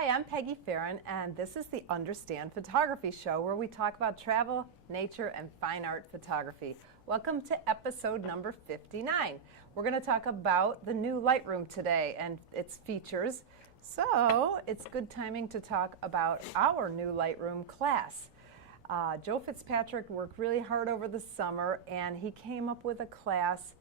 Hi, I'm Peggy Farron, and this is the Understand Photography Show, where we talk about travel, nature, and fine art photography. Welcome to episode number 59. We're going to talk about the new Lightroom today and its features. So it's good timing to talk about our new Lightroom class. Joe Fitzpatrick worked really hard over the summer, and he came up with a class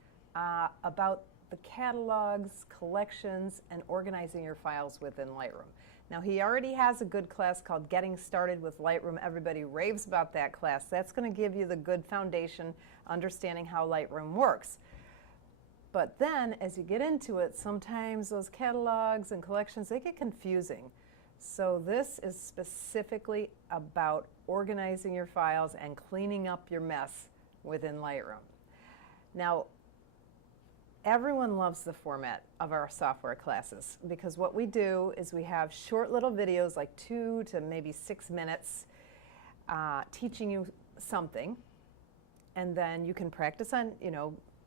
about the catalogs, collections, and organizing your files within Lightroom. Now, he already has a good class called Getting Started with Lightroom. Everybody raves about that class. That's going to give you the good foundation, understanding how Lightroom works. But then, as you get into it, sometimes those catalogs and collections, they get confusing. So this is specifically about organizing your files and cleaning up your mess within Lightroom. Now, everyone loves the format of our software classes because what we do is we have short little videos, like 2 to maybe 6 minutes, teaching you something, and then you can practice on,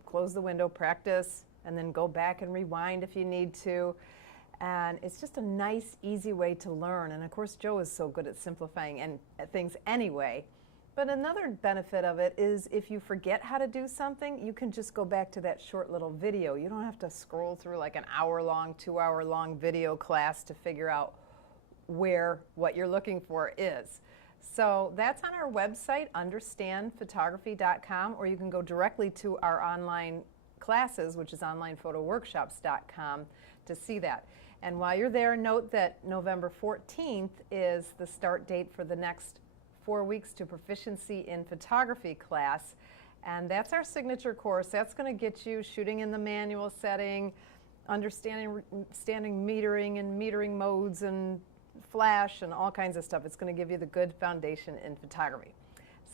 close the window, practice, and then go back and rewind if you need to. And it's just a nice, easy way to learn. And of course, Joe is so good at simplifying things anyway. But another benefit of it is if you forget how to do something, you can just go back to that short little video. You don't have to scroll through like an hour-long, 2-hour-long video class to figure out what you're looking for is. So that's on our website, understandphotography.com, or you can go directly to our online classes, which is onlinephotoworkshops.com, to see that. And while you're there, note that November 14th is the start date for the next 4 weeks to Proficiency in Photography class, and that's our signature course. That's going to get you shooting in the manual setting, understanding metering and metering modes and flash and all kinds of stuff. It's going to give you the good foundation in photography.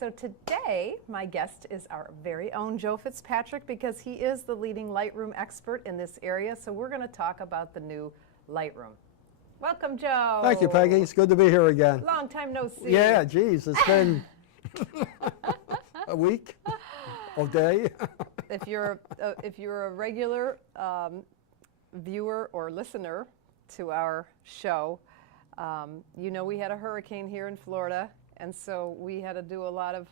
So today, my guest is our very own Joe Fitzpatrick because he is the leading Lightroom expert in this area. So we're going to talk about the new Lightroom. Welcome, Joe. Thank you, Peggy. It's good to be here again. Long time no see. Yeah, geez, it's been a week, a day. If you're a regular viewer or listener to our show, we had a hurricane here in Florida, and so we had to do a lot of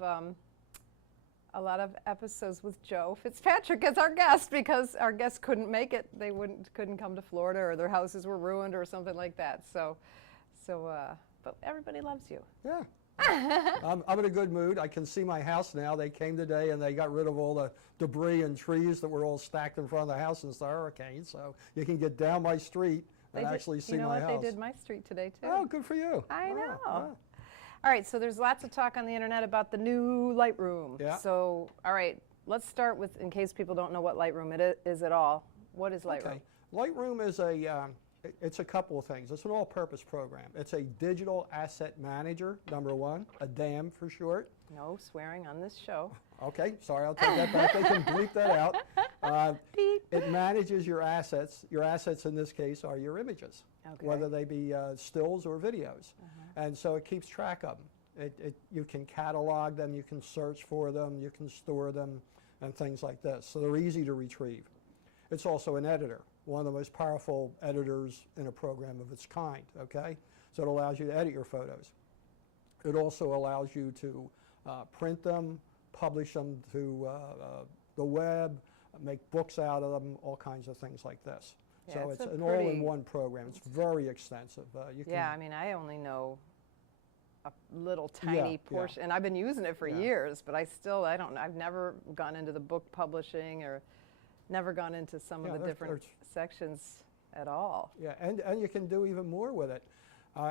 episodes with Joe Fitzpatrick as our guest because our guests couldn't make it. They couldn't come to Florida, or their houses were ruined or something like that. But everybody loves you. Yeah. I'm in a good mood. I can see my house now. They came today and they got rid of all the debris and trees that were all stacked in front of the house since the hurricane. So you can get down my street and actually see my house. They did my street today too. Oh, good for you. I know. Oh. All right, so there's lots of talk on the internet about the new Lightroom. Yeah. So, all right, let's start with, in case people don't know what Lightroom is at all, what is Lightroom? Okay. Lightroom is it's a couple of things. It's an all-purpose program. It's a digital asset manager, number one, a DAM for short. No swearing on this show. Okay, sorry, I'll take that back. They can bleep that out. Beep. It manages your assets. Your assets in this case are your images, whether they be stills or videos. And so it keeps track of them. You can catalog them, you can search for them, you can store them, and things like this. So they're easy to retrieve. It's also an editor, one of the most powerful editors in a program of its kind, okay? So it allows you to edit your photos. It also allows you to print them, publish them to the web, make books out of them, all kinds of things like this. Yeah, so it's an all-in-one program. It's very extensive. I mean, I only know a little tiny portion, and I've been using it for years, but I've never gone into the book publishing or never gone into some of the different sections at all. Yeah, and you can do even more with it.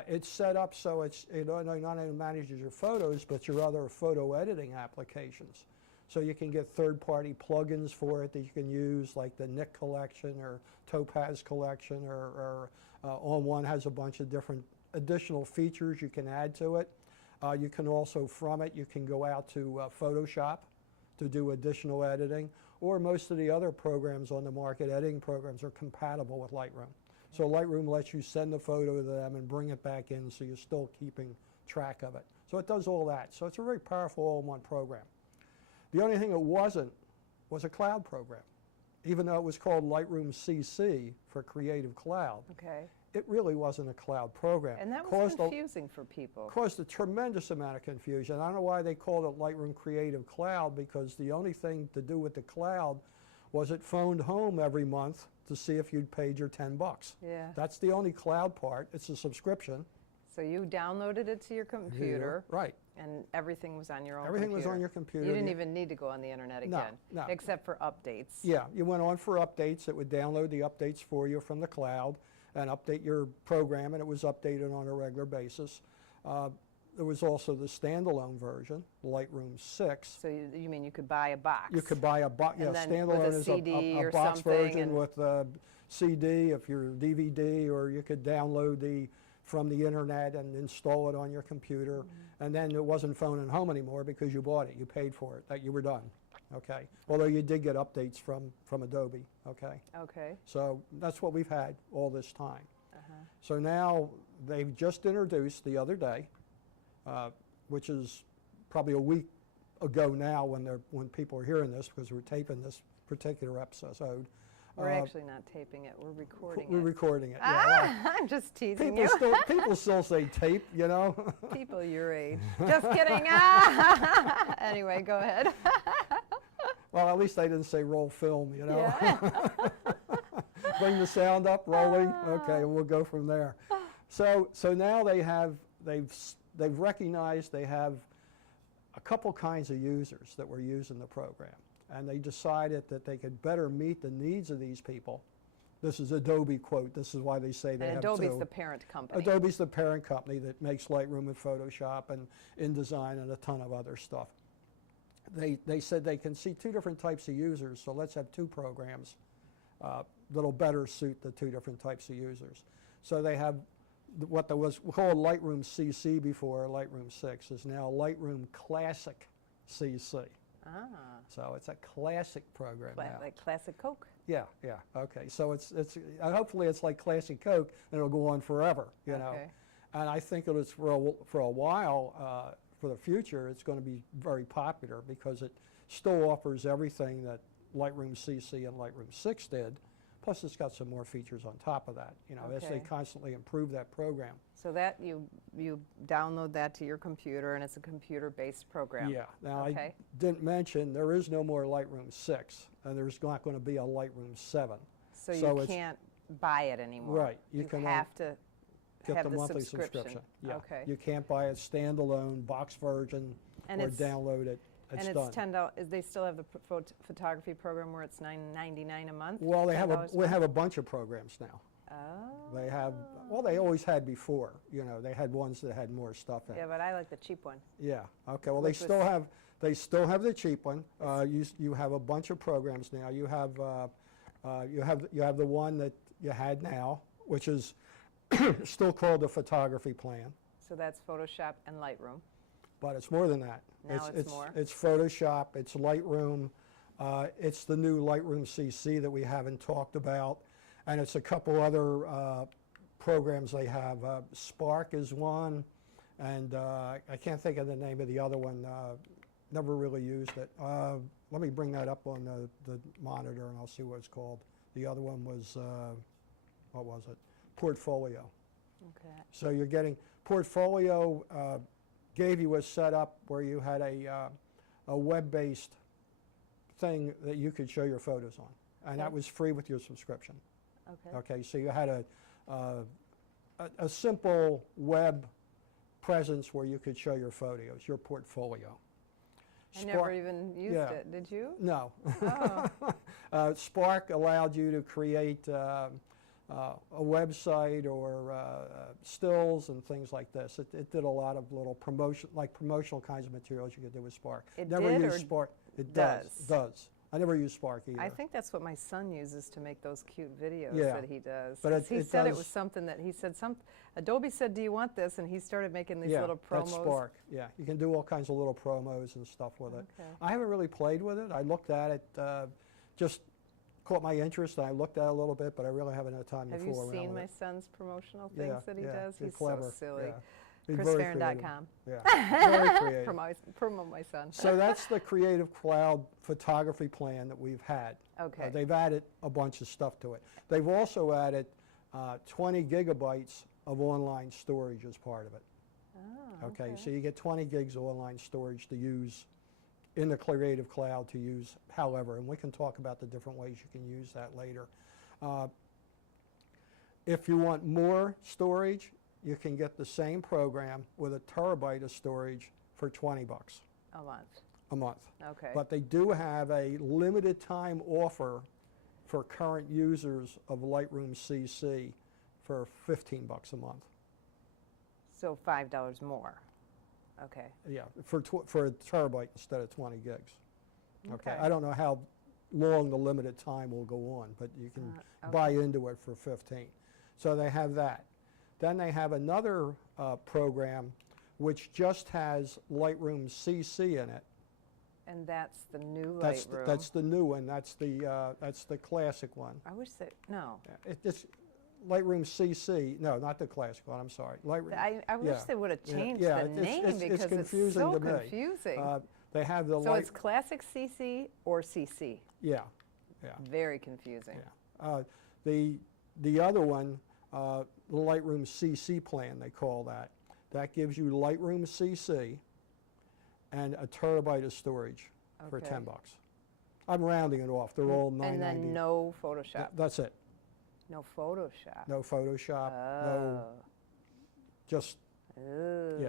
It's set up so it not only manages your photos, but your other photo editing applications. So you can get third-party plugins for it that you can use, like the Nick collection or Topaz collection, or On One has a bunch of different additional features you can add to it. You can also, from it, you can go out to Photoshop to do additional editing, or most of the other programs on the market, editing programs, are compatible with Lightroom. So Lightroom lets you send the photo to them and bring it back in, so you're still keeping track of it. So it does all that. So it's a very powerful all-in-one program. The only thing it wasn't was a cloud program. Even though it was called Lightroom CC for Creative Cloud, it really wasn't a cloud program. And that was confusing for people. Caused a tremendous amount of confusion. I don't know why they called it Lightroom Creative Cloud, because the only thing to do with the cloud was it phoned home every month to see if you'd paid your $10. Yeah. That's the only cloud part. It's a subscription. So you downloaded it to your computer. Right. And everything was on your own Everything computer. was on your computer. You didn't even need to go on the internet again, no. except for updates. Yeah, you went on for updates. It would download the updates for you from the cloud and update your program, and it was updated on a regular basis. There was also the standalone version, Lightroom 6. So you mean you could buy a box? You could buy a box. Yeah, standalone is a box version with a CD if you're DVD, or you could download from the internet and install it on your computer. And then it wasn't phoning home anymore because you bought it, you paid for it, that you were done. Okay. Although you did get updates from Adobe. Okay. Okay. So that's what we've had all this time. So now they've just introduced the other day, which is probably a week ago now when people are hearing this, because we're taping this particular episode. We're actually not taping it, we're recording it. We're recording it, yeah. I'm just teasing you. People still say tape, you know. People your age. Just kidding. Anyway, go ahead. Well, at least I didn't say roll film, you know. Yeah. Bring the sound up, rolling. Okay, we'll go from there. So now they've recognized they have a couple kinds of users that were using the program. And they decided that they could better meet the needs of these people. This is Adobe quote. This is why they say they have two. Adobe's the parent company. Adobe's the parent company that makes Lightroom and Photoshop and InDesign and a ton of other stuff. They said they can see two different types of users, so let's have two programs that'll better suit the two different types of users. So they have what was called Lightroom CC before, Lightroom 6, is now Lightroom Classic CC. So it's a classic program now. Like Classic Coke? Yeah, okay. So it's hopefully it's like Classic Coke, and it'll go on forever, you know. And I think it is for a while, for the future, it's going to be very popular because it still offers everything that Lightroom CC and Lightroom 6 did. Plus, it's got some more features on top of that, you know, as they constantly improve that program. So that you download that to your computer, and it's a computer-based program. Yeah. Now, I didn't mention there is no more Lightroom 6, and there's not going to be a Lightroom 7. So you can't buy it anymore. Right. You have to get have the monthly subscription. Yeah. Okay. You can't buy a standalone box version or download it. It's and it's done. $10. They still have the photography program where it's $9.99 a month? Well, we have a bunch of programs now. Oh. They have, well, they always had before. You know, they had ones that had more stuff in it. Yeah, but I like the cheap one. Yeah. Okay. Well, they still have the cheap one. You have a bunch of programs now. You have the one that you had now, which is still called the photography plan. So that's Photoshop and Lightroom. But it's more than that. Now it's more? It's Photoshop, it's Lightroom, it's the new Lightroom CC that we haven't talked about, and it's a couple other programs they have. Spark is one, and I can't think of the name of the other one. Never really used it. Let me bring that up on the monitor and I'll see what it's called. The other one was, what was it? Portfolio. Okay. So you're getting Portfolio. Gave you a setup where you had a web-based thing that you could show your photos on, and that was free with your subscription. Okay. Okay, so you had a simple web presence where you could show your photos, your portfolio. I never even used it. Did you? No. Oh. Spark allowed you to create a website or stills and things like this. It did a lot of little promotional kinds of materials you could do with Spark. It never did used Spark. It does. I never used Spark either. I think that's what my son uses to make those cute videos that he does. But he said it was something that he said Adobe said, "Do you want this?" And he started making these little promos. That's Spark. Yeah, you can do all kinds of little promos and stuff with it. I haven't really played with it. I looked at it, just caught my interest, and I looked at it a little bit, but I really haven't had time to fool around with it. Have you seen my son's promotional things that he does? He's clever. So silly. Yeah. ChrisFarron.com. Yeah, very creative. Promote my son. So that's the Creative Cloud photography plan that we've had. Okay. They've added a bunch of stuff to it. They've also added 20 gigabytes of online storage as part of it. Oh, Okay, so you get 20 gigs of online storage to use in the Creative Cloud to use however, and we can talk about the different ways you can use that later. If you want more storage, you can get the same program with a terabyte of storage for 20 bucks a month. a month. Okay. But they do have a limited time offer for current users of Lightroom CC for 15 bucks a month. So $5 more. Okay. Yeah, for a terabyte instead of 20 gigs. Okay. I don't know how long the limited time will go on, but you can buy into it for 15. So they have that. Then they have another program which just has Lightroom CC in it. And that's the new That's Lightroom. that's the new one. That's the classic one. I wish that, no. It's Lightroom CC. No, not the classic one. I'm sorry. Lightroom. I wish yeah. they would have changed Yeah, the name it's because confusing it's so to me. confusing. They have the So it's Classic CC or CC? yeah. Very confusing. Yeah. The other one, the Lightroom CC plan, they call that. That gives you Lightroom CC and a terabyte of storage for 10 bucks. I'm rounding it off. They're all $9.90. And then no Photoshop. That's it. No Photoshop. No Photoshop. No. Just Ugh.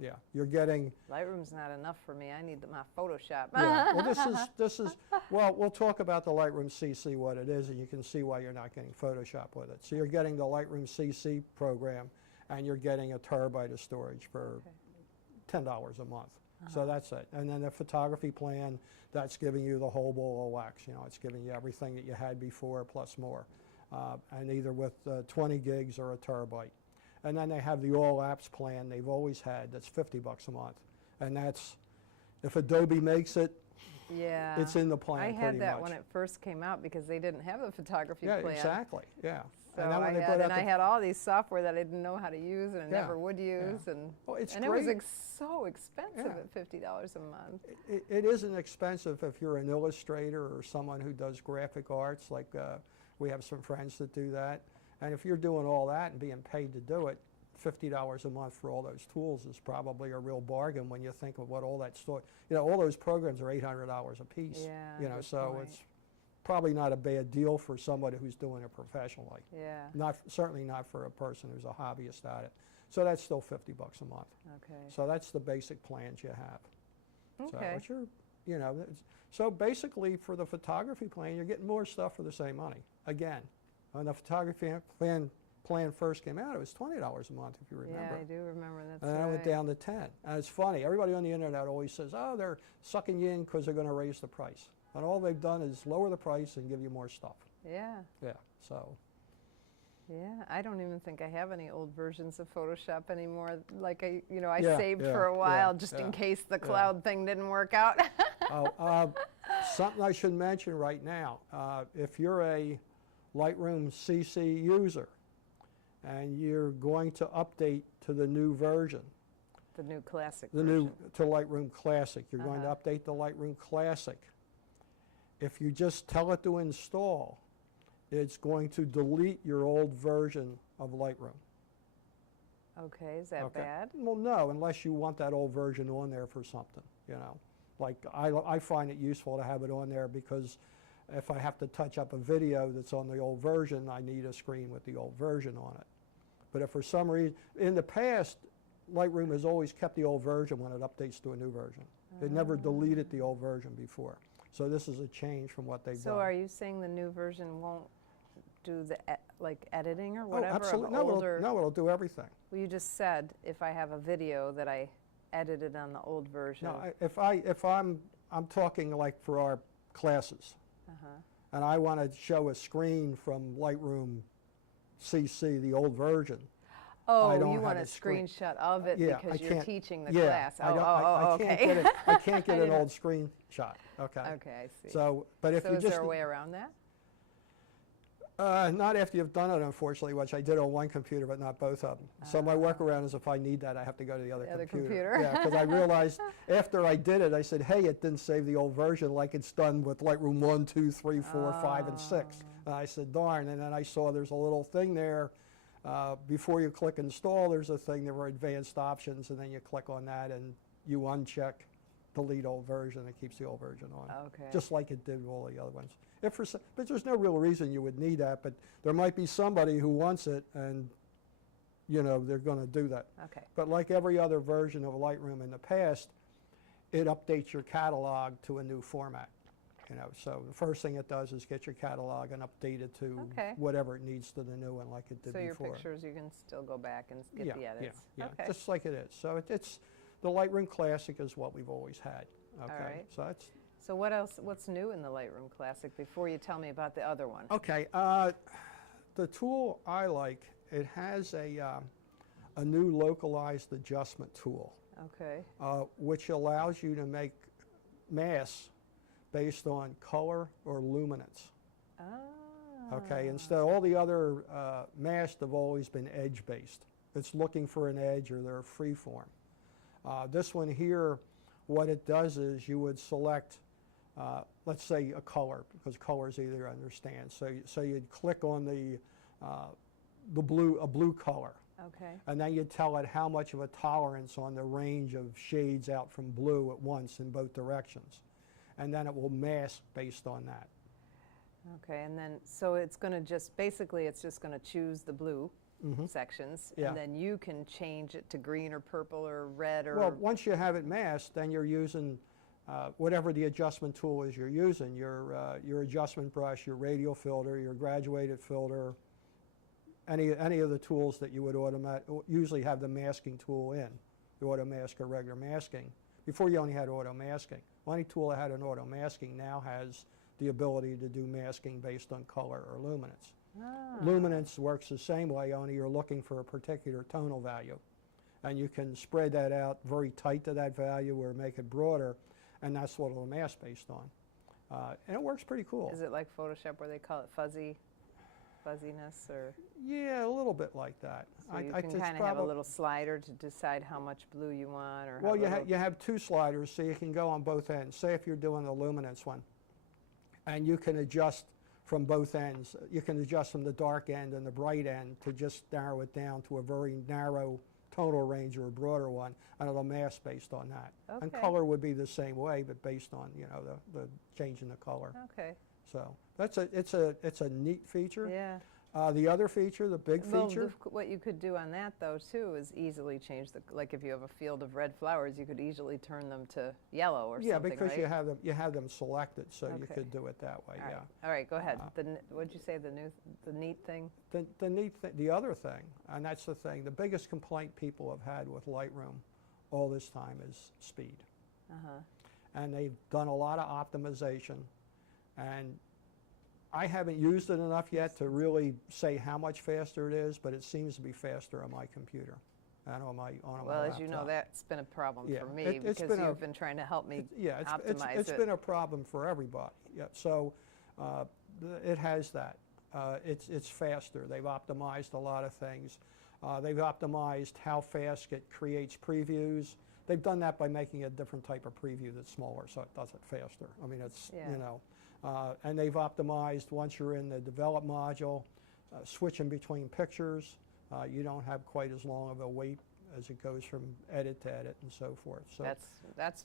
yeah. You're getting. Lightroom's not enough for me. I need my Photoshop. Yeah. Well, this is. Well, we'll talk about the Lightroom CC, what it is, and you can see why you're not getting Photoshop with it. So you're getting the Lightroom CC program, and you're getting a terabyte of storage for $10 a month. So that's it. And then the photography plan, that's giving you the whole ball of wax. You know, it's giving you everything that you had before plus more, and either with 20 gigs or a terabyte. And then they have the all apps plan they've always had. That's 50 bucks a month, and that's if Adobe makes it. Yeah. It's in the plan. I had that much. when it first came out because they didn't have a photography Yeah, plan. exactly. Yeah. So and then when I had all these software that I didn't know how to use and I never would use, and well, it's and great. it was so expensive at $50 a month. It isn't expensive if you're an illustrator or someone who does graphic arts. Like we have some friends that do that, and if you're doing all that and being paid to do it, $50 a month for all those tools is probably a real bargain when you think of what all that store. You know, all those programs are $800 a piece. Yeah. You know, good so point. it's probably not a bad deal for somebody who's doing it professionally. Yeah. Certainly not for a person who's a hobbyist at it. So that's still 50 bucks a month. Okay. So that's the basic plans you have. Okay. So, which are, you know, so basically for the photography plan, you're getting more stuff for the same money. Again, when the photography plan first came out, it was $20 a month, if you remember. Yeah, I do remember. That's And then it went down to 10. And it's funny, everybody on the internet always says, oh, they're sucking you in because they're going to raise the price. And all they've done is lower the price and give you more stuff. Yeah. Yeah, so. Yeah, I don't even think I have any old versions of Photoshop anymore. Like I Yeah, saved yeah, for a while yeah, just yeah, in case the cloud thing didn't work out. Something I should mention right now, if you're a Lightroom CC user and you're going to update to the new version, The new Classic to Lightroom Classic, you're going to Uh-huh. update the Lightroom Classic. If you just tell it to install, it's going to delete your old version of Lightroom. Okay, is that bad? Well, no, unless you want that old version on there for something, you know. Like I find it useful to have it on there because if I have to touch up a video that's on the old version, I need a screen with the old version on it. But if for some reason, in the past, Lightroom has always kept the old version when it updates to a new version. It never deleted the old version before. So this is a change from what they've done. So are you saying the new version won't do the like editing or whatever? Oh, absolutely. Of older? No, it'll do everything. Well, you just said if I have a video that I edited on the old version. No, if I'm talking like for our classes, and I want to show a screen from Lightroom CC, the old version. Oh, don't you want a have a screen. screenshot of it Yeah, because I you're can't- teaching the Yeah, class. I Okay. can't get it. I can't get I an didn't- old screenshot. Okay. Okay, I see. So, but if So you is just there a way around that? Not after you've done it, unfortunately, which I did on one computer, but not both of them. So my workaround is if I need that, I have to go to the other computer. Yeah, because I realized after I did it, I said, hey, it didn't save the old version like it's done with Lightroom 1, 2, 3, 4, 5, and 6. And I said, darn. And then I saw there's a little thing there. Before you click install, there's a thing, there were advanced options, and then you click on that and you uncheck delete old version. It keeps the old version on. Okay. Just like it did with all the other ones. But there's no real reason you would need that, but there might be somebody who wants it, and they're going to do that. Okay. But like every other version of Lightroom in the past, it updates your catalog to a new format. So the first thing it does is get your catalog and update it to whatever it needs to the new one, like it did before. So your pictures, you can still go back and get the edits. Yeah, okay. Just like it is. So it's the Lightroom Classic is what we've always had. Okay. All right. So that's. So what else? What's new in the Lightroom Classic before you tell me about the other one? Okay, the tool I like, it has a new localized adjustment tool. Okay. Which allows you to make masks based on color or luminance. Ah. Okay, instead all the other masks have always been edge based. It's looking for an edge or they're freeform. This one here, what it does is you would select let's say a color, because color is easy to understand. So you'd click on a blue color. Okay. And then you'd tell it how much of a tolerance on the range of shades out from blue at once in both directions. And then it will mask based on that. Okay, and then, so it's going to just, basically it's just going to choose the blue sections, and then you can change it to green or purple or red or... Well, once you have it masked, then you're using whatever the adjustment tool is you're using, your adjustment brush, your radial filter, your graduated filter, any of the tools that you would usually have the masking tool in, the auto mask or regular masking. Before you only had auto masking. The only tool that had an auto masking now has the ability to do masking based on color or luminance. Ah. Luminance works the same way, only you're looking for a particular tonal value. And you can spread that out very tight to that value or make it broader, and that's what it'll mask based on. And it works pretty cool. Is it like Photoshop where they call it fuzziness, or? Yeah, a little bit like that. So you can kind of have a little slider to decide how much blue you want, or well, you have two sliders, so you can go on both ends. Say if you're doing the luminance one, and you can adjust from both ends. You can adjust from the dark end and the bright end to just narrow it down to a very narrow tonal range or a broader one, and it'll mask based on that. Okay. And color would be the same way, but based on the change in the color. Okay. So it's a neat feature. Yeah. The other feature, the big feature. What you could do on that though too is easily change like if you have a field of red flowers, you could easily turn them to yellow or something. Yeah, because right? you have them selected, so you Okay. could do it that way. All right. Yeah. All right, go ahead. What'd you say? The neat thing. The other thing, and that's the thing, the biggest complaint people have had with Lightroom all this time is speed. And they've done a lot of optimization, and I haven't used it enough yet to really say how much faster it is, but it seems to be faster on my computer and on my Well, as you know, that's been a problem for me because you've been trying to help me optimize it. It's been a problem for everybody. Yeah, so it has that. It's faster. They've optimized a lot of things. They've optimized how fast it creates previews. They've done that by making a different type of preview that's smaller, so it does it faster. I mean, it's, and they've optimized, once you're in the develop module, switching between pictures. You don't have quite as long of a wait as it goes from edit to edit and so forth. So that's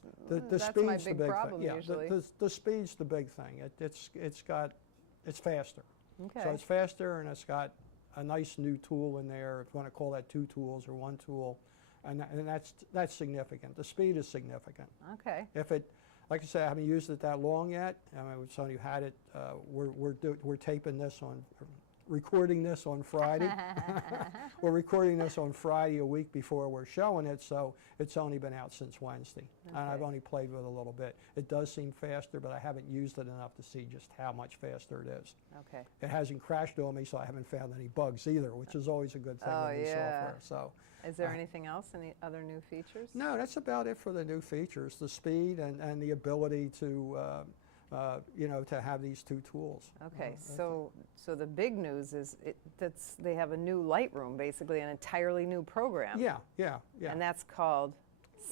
speed's my big problem thing. usually. The speed's the big thing. It's faster. Okay. So it's faster, and it's got a nice new tool in there, if you want to call that two tools or one tool, and that's significant. The speed is significant. Okay. If it, like I said, I haven't used it that long yet. I mean, so you had it. We're taping this on, recording this on Friday. We're recording this on Friday a week before we're showing it, so it's only been out since Wednesday. Okay. And I've only played with it a little bit. It does seem faster, but I haven't used it enough to see just how much faster it is. Okay. It hasn't crashed on me, so I haven't found any bugs either, which is always a good thing in new software. So, is there anything else, any other new features? no, that's about it for the new features. The speed and the ability to you know, to have these two tools. Okay, so the big news is they have a new Lightroom, basically an entirely new program. Yeah. And that's called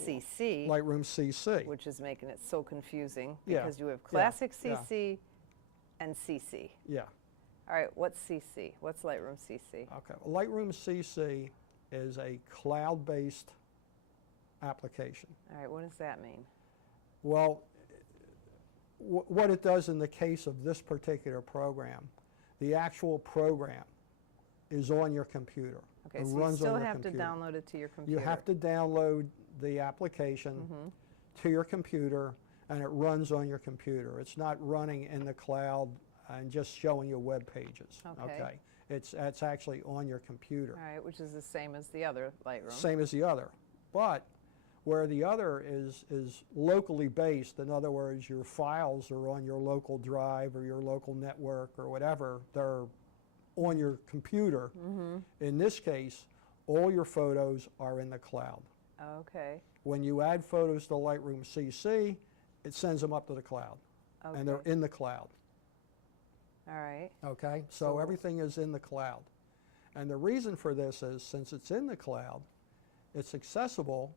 CC. Lightroom CC. Which is making it so confusing Yeah, because you have Classic yeah. CC and CC. Yeah. All right, what's CC? What's Lightroom CC? Okay. Lightroom CC is a cloud-based application. All right, what does that mean? Well, what it does in the case of this particular program, the actual program is on your computer. Okay, It so you runs still on your have to computer. download it to your computer. You have to download the application to your computer, and it runs on your computer. It's not running in the cloud and just showing you web pages. Okay. It's actually on your computer. All right, which is the same as the other Lightroom. Same as the other. But where the other is locally based, in other words, your files are on your local drive or your local network or whatever, they're on your computer. In this case, all your photos are in the cloud. Okay. When you add photos to Lightroom CC, it sends them up to the cloud, Okay. and they're in the cloud. All right. Okay, so everything is in the cloud. And the reason for this is, since it's in the cloud, it's accessible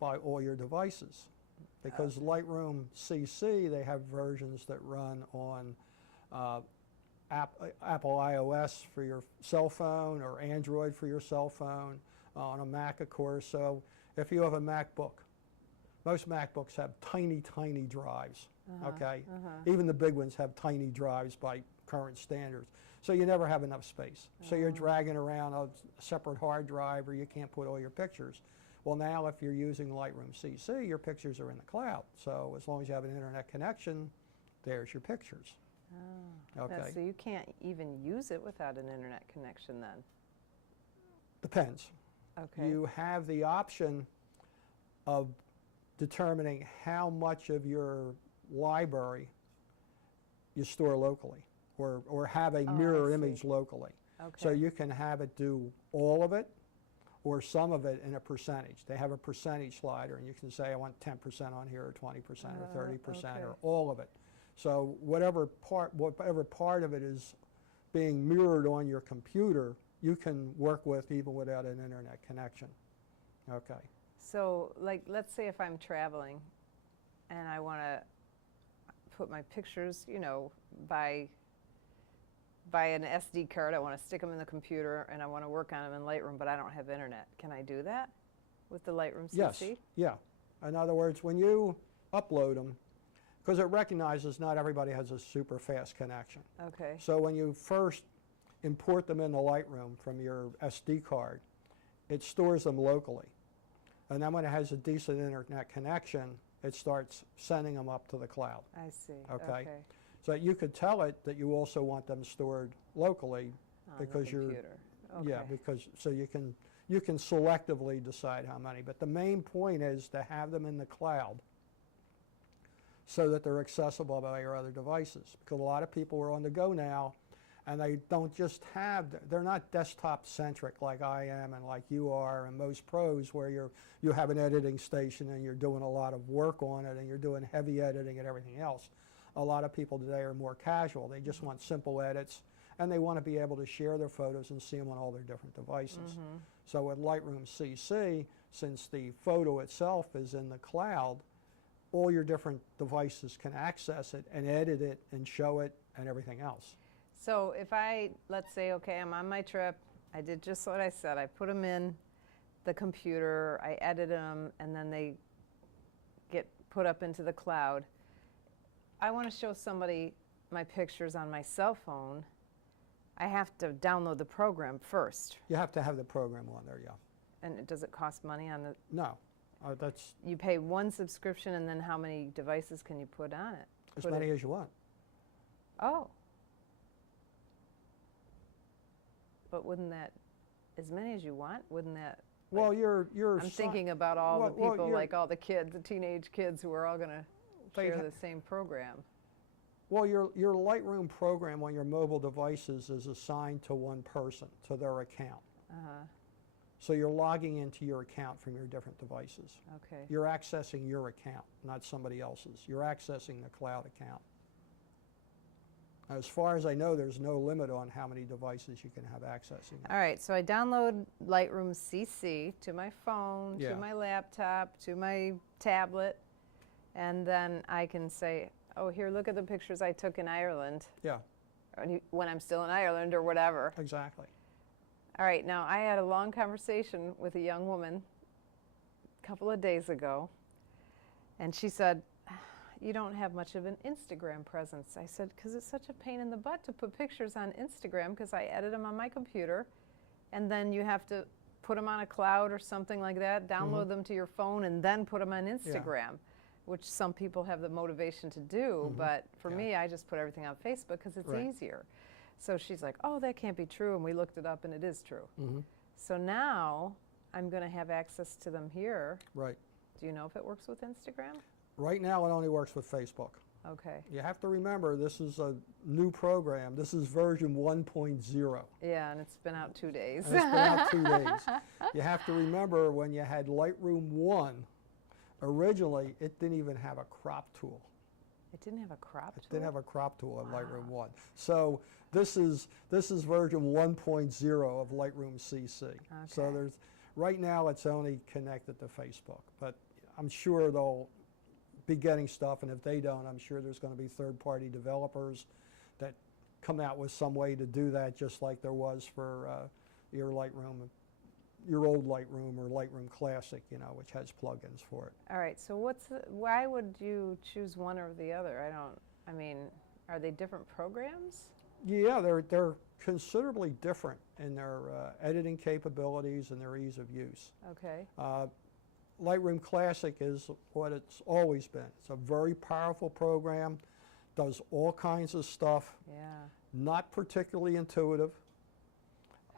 by all your devices. Because Lightroom CC, they have versions that run on Apple iOS for your cell phone or Android for your cell phone, on a Mac, of course. So if you have a MacBook, most MacBooks have tiny, tiny drives. Okay, even the big ones have tiny drives by current standards. So you never have enough space. So you're dragging around a separate hard drive, or you can't put all your pictures. Well, now if you're using Lightroom CC, your pictures are in the cloud. So as long as you have an internet connection, there's your pictures. Okay. So you can't even use it without an internet connection then? Depends. Okay. You have the option of determining how much of your library you store locally, or have a mirror image locally. Okay. So you can have it do all of it or some of it in a percentage. They have a percentage slider, and you can say, I want 10% on here, or 20%, or 30%, or all of it. So whatever part of it is being mirrored on your computer, you can work with even without an internet connection. Okay. So, like, let's say if I'm traveling and I want to put my pictures, you know, by an SD card, I want to stick them in the computer and I want to work on them in Lightroom, but I don't have internet. Can I do that with the Lightroom CC? Yes, yeah. In other words, when you upload them, because it recognizes not everybody has a super fast connection. Okay. So when you first import them into Lightroom from your SD card, it stores them locally. And then when it has a decent internet connection, it starts sending them up to the cloud. I see. Okay. So you could tell it that you also want them stored locally, On because the you're, computer. Okay. yeah, because so you can selectively decide how many. But the main point is to have them in the cloud so that they're accessible by your other devices. Because a lot of people are on the go now, and they don't just have, they're not desktop centric like I am and like you are and most pros, where you have an editing station and you're doing a lot of work on it and you're doing heavy editing and everything else. A lot of people today are more casual. They just want simple edits, and they want to be able to share their photos and see them on all their different devices. So with Lightroom CC, since the photo itself is in the cloud, all your different devices can access it and edit it and show it and everything else. So if let's say, okay, I'm on my trip, I did just what I said, I put them in the computer, I edit them, and then they get put up into the cloud. I want to show somebody my pictures on my cell phone. I have to download the program first. You have to have the program on there, yeah. And does it cost money on the? No, that's You pay one subscription, and then how many devices can you put on it? as many as you want. Oh. But wouldn't that, as many as you want, wouldn't that? Well, like, you're I'm thinking about all the well, people, like all the kids, the teenage kids who are all going to They share ha- the same program. Well, your Lightroom program on your mobile devices is assigned to one person, to their account. So you're logging into your account from your different devices. Okay. You're accessing your account, not somebody else's. You're accessing the cloud account. As far as I know, there's no limit on how many devices you can have accessing it. All right, so I download Lightroom CC to my phone, Yeah. to my laptop, to my tablet, and then I can say, oh, here, look at the pictures I took in Ireland, Yeah, when I'm still in Ireland or whatever. exactly. All right, now I had a long conversation with a young woman a couple of days ago, and she said, you don't have much of an Instagram presence. I said, because it's such a pain in the butt to put pictures on Instagram because I edit them on my computer, and then you have to put them on a cloud or something like that, download them to your phone, and then put them on Instagram, which some people have the motivation to do, but for me, I just put everything on Facebook because it's easier. So she's like, oh, that can't be true, and we looked it up, and it is true. So now I'm going to have access to them here. Right. Do you know if it works with Instagram? Right now, it only works with Facebook. Okay. You have to remember, this is a new program. This is version 1.0. Yeah, and it's been out 2 days. And it's been out 2 days. You have to remember, when you had Lightroom 1, originally, it didn't even have a crop tool. It didn't have a crop tool? It didn't have a crop tool in Lightroom 1. So this is version 1.0 of Lightroom CC. Okay. So there's, right now, it's only connected to Facebook. But I'm sure they'll be getting stuff, and if they don't, I'm sure there's going to be third-party developers that come out with some way to do that, just like there was for your Lightroom, your old Lightroom or Lightroom Classic, you know, which has plugins for it. All right, so why would you choose one or the other? I mean, are they different programs? Yeah, they're considerably different in their editing capabilities and their ease of use. Okay. Lightroom Classic is what it's always been. It's a very powerful program, does all kinds of stuff, not particularly intuitive.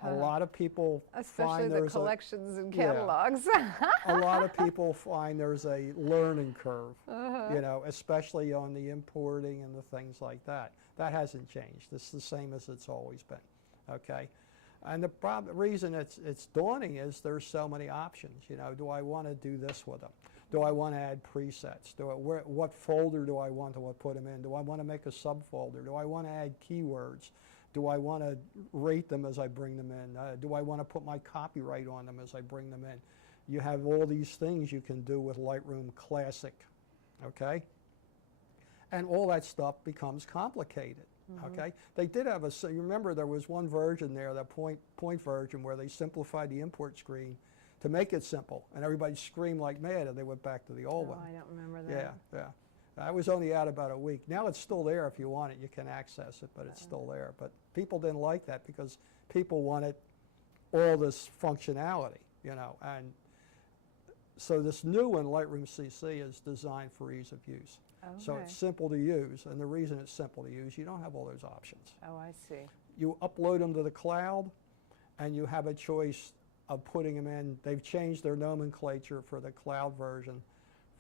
A lot of people Especially find the there's collections and catalogs. a lot of people find there's a learning curve, you know, especially on the importing and the things like that. That hasn't changed. It's the same as it's always been, okay? And the reason it's daunting is there's so many options. You know, do I want to do this with them? Do I want to add presets? What folder do I want to put them in? Do I want to make a subfolder? Do I want to add keywords? Do I want to rate them as I bring them in? Do I want to put my copyright on them as I bring them in? You have all these things you can do with Lightroom Classic, okay? And all that stuff becomes complicated. Okay, they did have so you remember there was one version there, that point version, where they simplified the import screen to make it simple, and everybody screamed like mad, and they went back to the old one. I don't remember that. Yeah. That was only out about a week. Now it's still there if you want it. You can access it, but it's still there. But people didn't like that because people wanted all this functionality, you know. And so this new one, Lightroom CC, is designed for ease of use. Okay. So it's simple to use, and the reason it's simple to use, you don't have all those options. Oh, I see. You upload them to the cloud, and you have a choice of putting them in. They've changed their nomenclature for the cloud version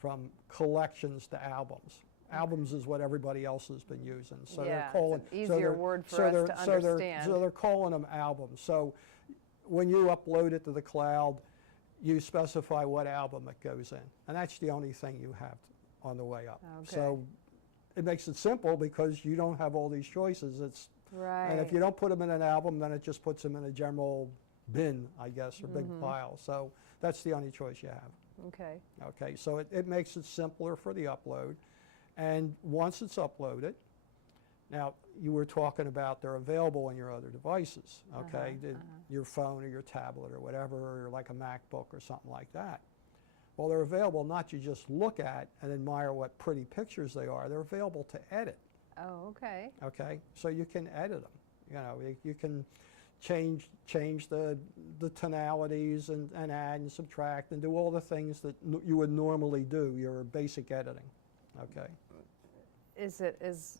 from collections to albums. Albums is what everybody else has been using. So they're calling, it's an easier word for us to understand. So they're calling them albums. So when you upload it to the cloud, you specify what album it goes in, and that's the only thing you have on the way up. Okay. So it makes it simple because you don't have all these choices. And if you don't put them in an album, then it just puts them in a general bin, I guess, or big pile. So that's the only choice you have. Okay. Okay, so it makes it simpler for the upload. And once it's uploaded, now you were talking about they're available on your other devices, okay? Your phone or your tablet or whatever, or like a MacBook or something like that. Well, they're available not to just look at and admire what pretty pictures they are. They're available to edit. Oh, okay. Okay, so you can edit them. You know, you can change the tonalities and add and subtract and do all the things that you would normally do, your basic editing. Okay. Is it as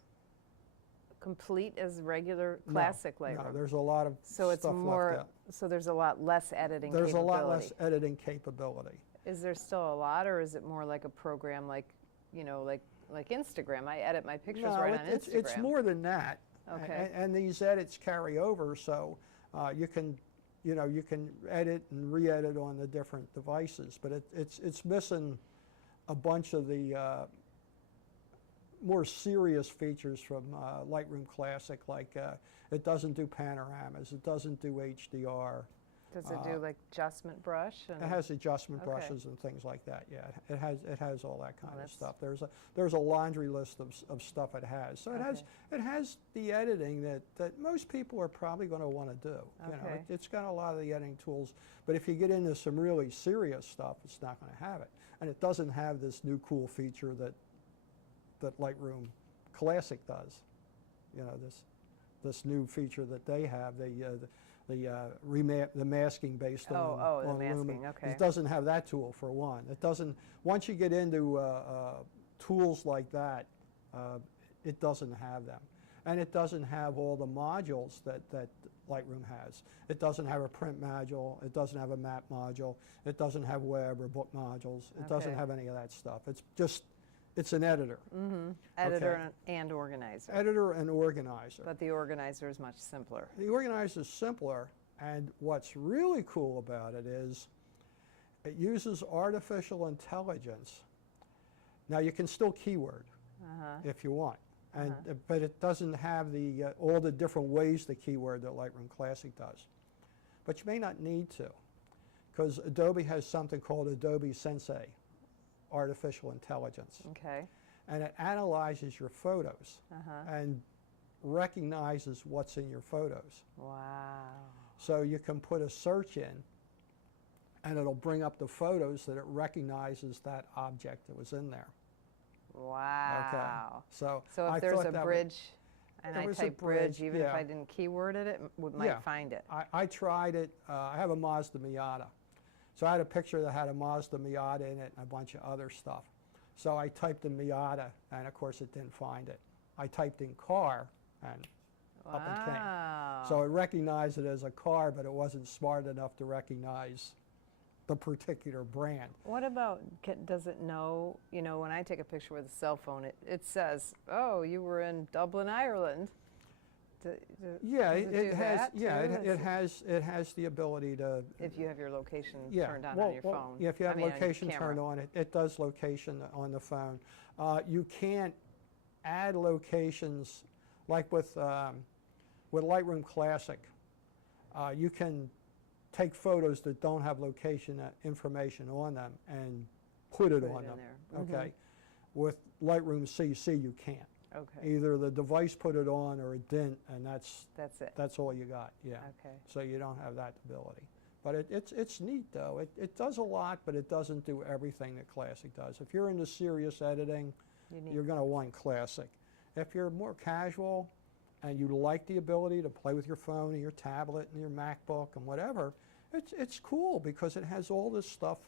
complete as regular Classic Lightroom? No, there's a lot of so it's stuff more, left out. So there's a lot less editing There's capability. a lot less editing capability. Is there still a lot, or is it more like a program like, you know, like Instagram? I edit my pictures right on Instagram. It's more than that. Okay. And these edits carry over, so you can you know, you can edit and re-edit on the different devices, but it's missing a bunch of the more serious features from Lightroom Classic, like it doesn't do panoramas, it doesn't do HDR. Does it do like adjustment brush? It has adjustment brushes and things like that. Yeah, it has all that kind of stuff. There's a laundry list of stuff it has. So it has the editing that most people are probably going to want to do. You know, it's got a lot of the editing tools, but if you get into some really serious stuff, it's not going to have it. And it doesn't have this new cool feature that Lightroom Classic does. You know, this new feature that they have, the masking based on the masking, Lumen. okay. It doesn't have that tool for one. It doesn't. Once you get into tools like that, it doesn't have them, and it doesn't have all the modules that Lightroom has. It doesn't have a print module. It doesn't have a map module. It doesn't have web or book modules. It doesn't have any of that stuff. It's an editor. Editor and organizer. Editor and organizer. But the organizer is much simpler. The organizer is simpler, and what's really cool about it is it uses artificial intelligence. Now you can still keyword if you want, but it doesn't have all the different ways to keyword that Lightroom Classic does. But you may not need to, because Adobe has something called Adobe Sensei, artificial intelligence. Okay. And it analyzes your photos and recognizes what's in your photos. Wow. So you can put a search in and it'll bring up the photos that it recognizes that object that was in there. Wow. Okay. So if there's a bridge and I type bridge, even if I didn't keyword it, might find it. I tried it. I have a Mazda Miata. So I had a picture that had a Mazda Miata in it and a bunch of other stuff. So I typed in Miata, and of course it didn't find it. I typed in car, and up it came. So it recognized it as a car, but it wasn't smart enough to recognize the particular brand. What about, does it know, you know, when I take a picture with a cell phone, it says, oh, you were in Dublin, Ireland. It has the ability to. If you have your location turned on your phone. Yeah, if you have location turned on, it does location on the phone. You can't add locations like with Lightroom Classic. You can take photos that don't have location information on them and put it on them. Okay, with Lightroom CC you can't. Okay. Either the device put it on or it didn't, and that's it. That's all you got. Yeah. Okay. So you don't have that ability, but it's neat though. It does a lot, but it doesn't do everything that Classic does. If you're into serious editing, you're going to want Classic. If you're more casual, and you like the ability to play with your phone and your tablet and your MacBook and whatever, it's cool because it has all this stuff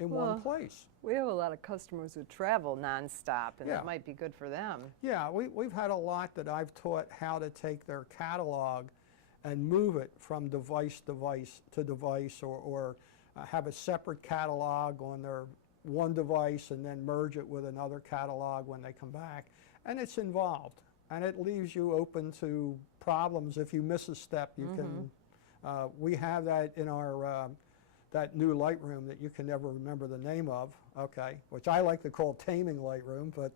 in one place. We have a lot of customers who travel nonstop, and it might be good for them. Yeah, we've had a lot that I've taught how to take their catalog and move it from device to device, or have a separate catalog on their one device and then merge it with another catalog when they come back. And it's involved, and it leaves you open to problems. If you miss a step, you can, we have that in our that new Lightroom that you can never remember the name of, okay, which I like to call Taming Lightroom, but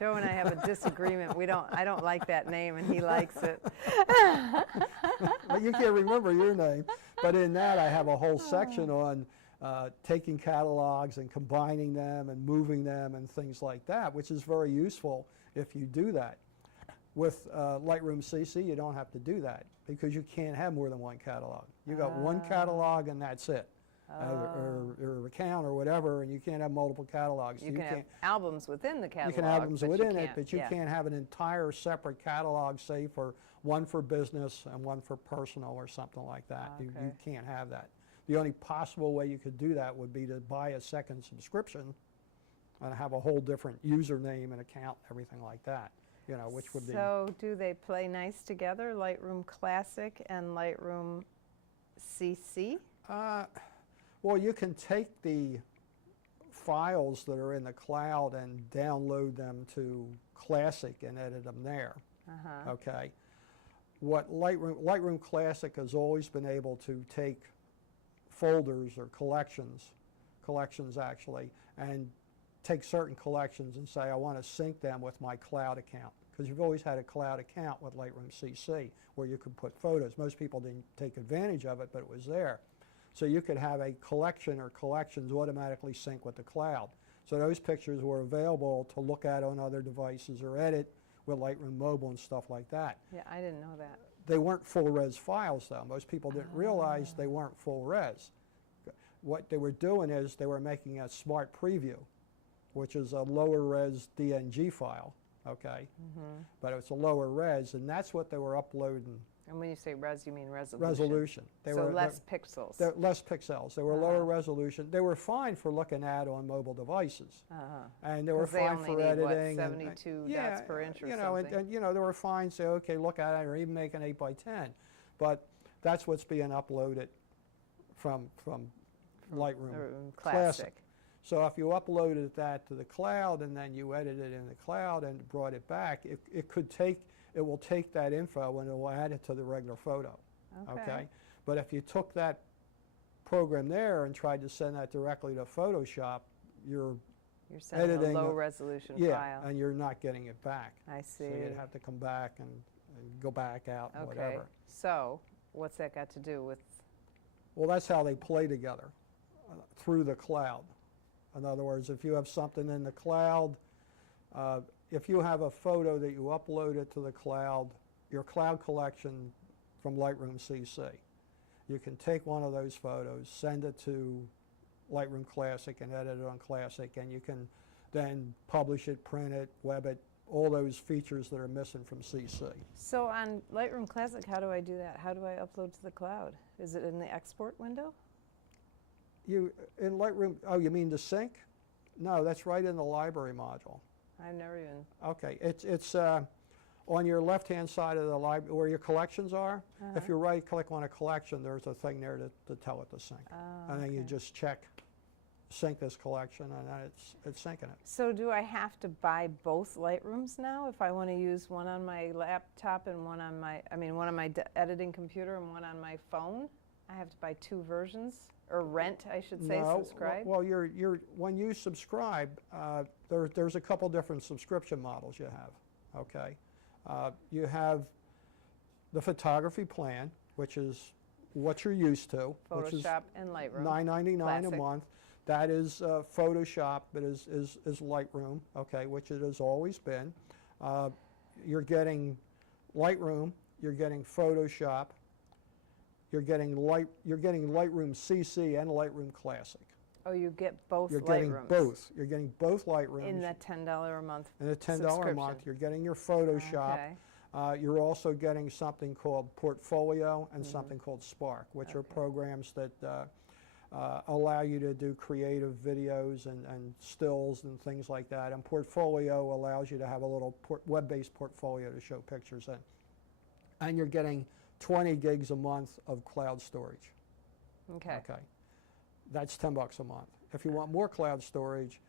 Joe and I have a disagreement. I don't like that name, and he likes it. But you can't remember your name. But in that, I have a whole section on taking catalogs and combining them and moving them and things like that, which is very useful if you do that. With Lightroom CC, you don't have to do that because you can't have more than one catalog. You got one catalog and that's it, or account or whatever, and you can't have multiple catalogs. You can have albums within the catalog. You can have albums within it, but you can't have an entire separate catalog, say for one for business and one for personal or something like that. You can't have that. The only possible way you could do that would be to buy a second subscription and have a whole different username and account and everything like that. You know, which would be. So do they play nice together, Lightroom Classic and Lightroom CC? Well, you can take the files that are in the cloud and download them to Classic and edit them there. Okay. what Lightroom Classic has always been able to take folders or collections actually, and take certain collections and say, I want to sync them with my cloud account. Because you've always had a cloud account with Lightroom CC where you could put photos. Most people didn't take advantage of it, but it was there. So you could have a collection or collections automatically sync with the cloud. So those pictures were available to look at on other devices or edit with Lightroom Mobile and stuff like that. Yeah, I didn't know that. They weren't full res files though. Most people didn't realize they weren't full res. What they were doing is they were making a smart preview, which is a lower res DNG file, okay? But it's a lower res, and that's what they were uploading. And when you say res, you mean resolution? Resolution. So less pixels. Less pixels. They were lower resolution. They were fine for looking at on mobile devices. And they were fine for editing. What, 72 dots per inch or something? And you know, they were fine, say, okay, look at it, or even make an 8x10. But that's what's being uploaded from Lightroom Classic. So if you uploaded that to the cloud and then you edited it in the cloud and brought it back, it will take that info and it will add it to the regular photo. Okay. But if you took that program there and tried to send that directly to Photoshop, you're sending editing a low resolution file. And you're not getting it back. I see. So you'd have to come back and go back out and whatever. So what's that got to do with? Well, that's how they play together, through the cloud. In other words, if you have something in the cloud, if you have a photo that you uploaded to the cloud, your cloud collection from Lightroom CC, you can take one of those photos, send it to Lightroom Classic and edit it on Classic, and you can then publish it, print it, web it, all those features that are missing from CC. So on Lightroom Classic, how do I do that? How do I upload to the cloud? Is it in the export window? In Lightroom, oh, you mean the sync? No, that's right in the library module. I've never even. Okay, it's on your left-hand side of the library where your collections are. If you right-click on a collection, there's a thing there to tell it to sync. And then you just check, sync this collection, and then it's syncing it. So do I have to buy both Lightrooms now if I want to use one on my laptop and one on my, one on my editing computer and one on my phone? I have to buy two versions? Or rent, I should say, subscribe? Well, when you subscribe, there's a couple different subscription models you have, okay? You have the photography plan, which is what you're used to. Which is Photoshop and Lightroom. $9.99 a month. That is Photoshop, that is Lightroom, okay, which it has always been. You're getting Lightroom, you're getting Photoshop, you're getting Lightroom CC and Lightroom Classic. Oh, you get both Lightrooms? You're getting both. You're getting both Lightrooms. In that $10 a month In the $10 a month. You're getting your Photoshop. You're also getting something called Portfolio and something called Spark, which are programs that allow you to do creative videos and stills and things like that. And Portfolio allows you to have a little web-based portfolio to show pictures in. And you're getting 20 gigs a month of cloud storage. Okay. That's $10 a month. If you want more cloud storage,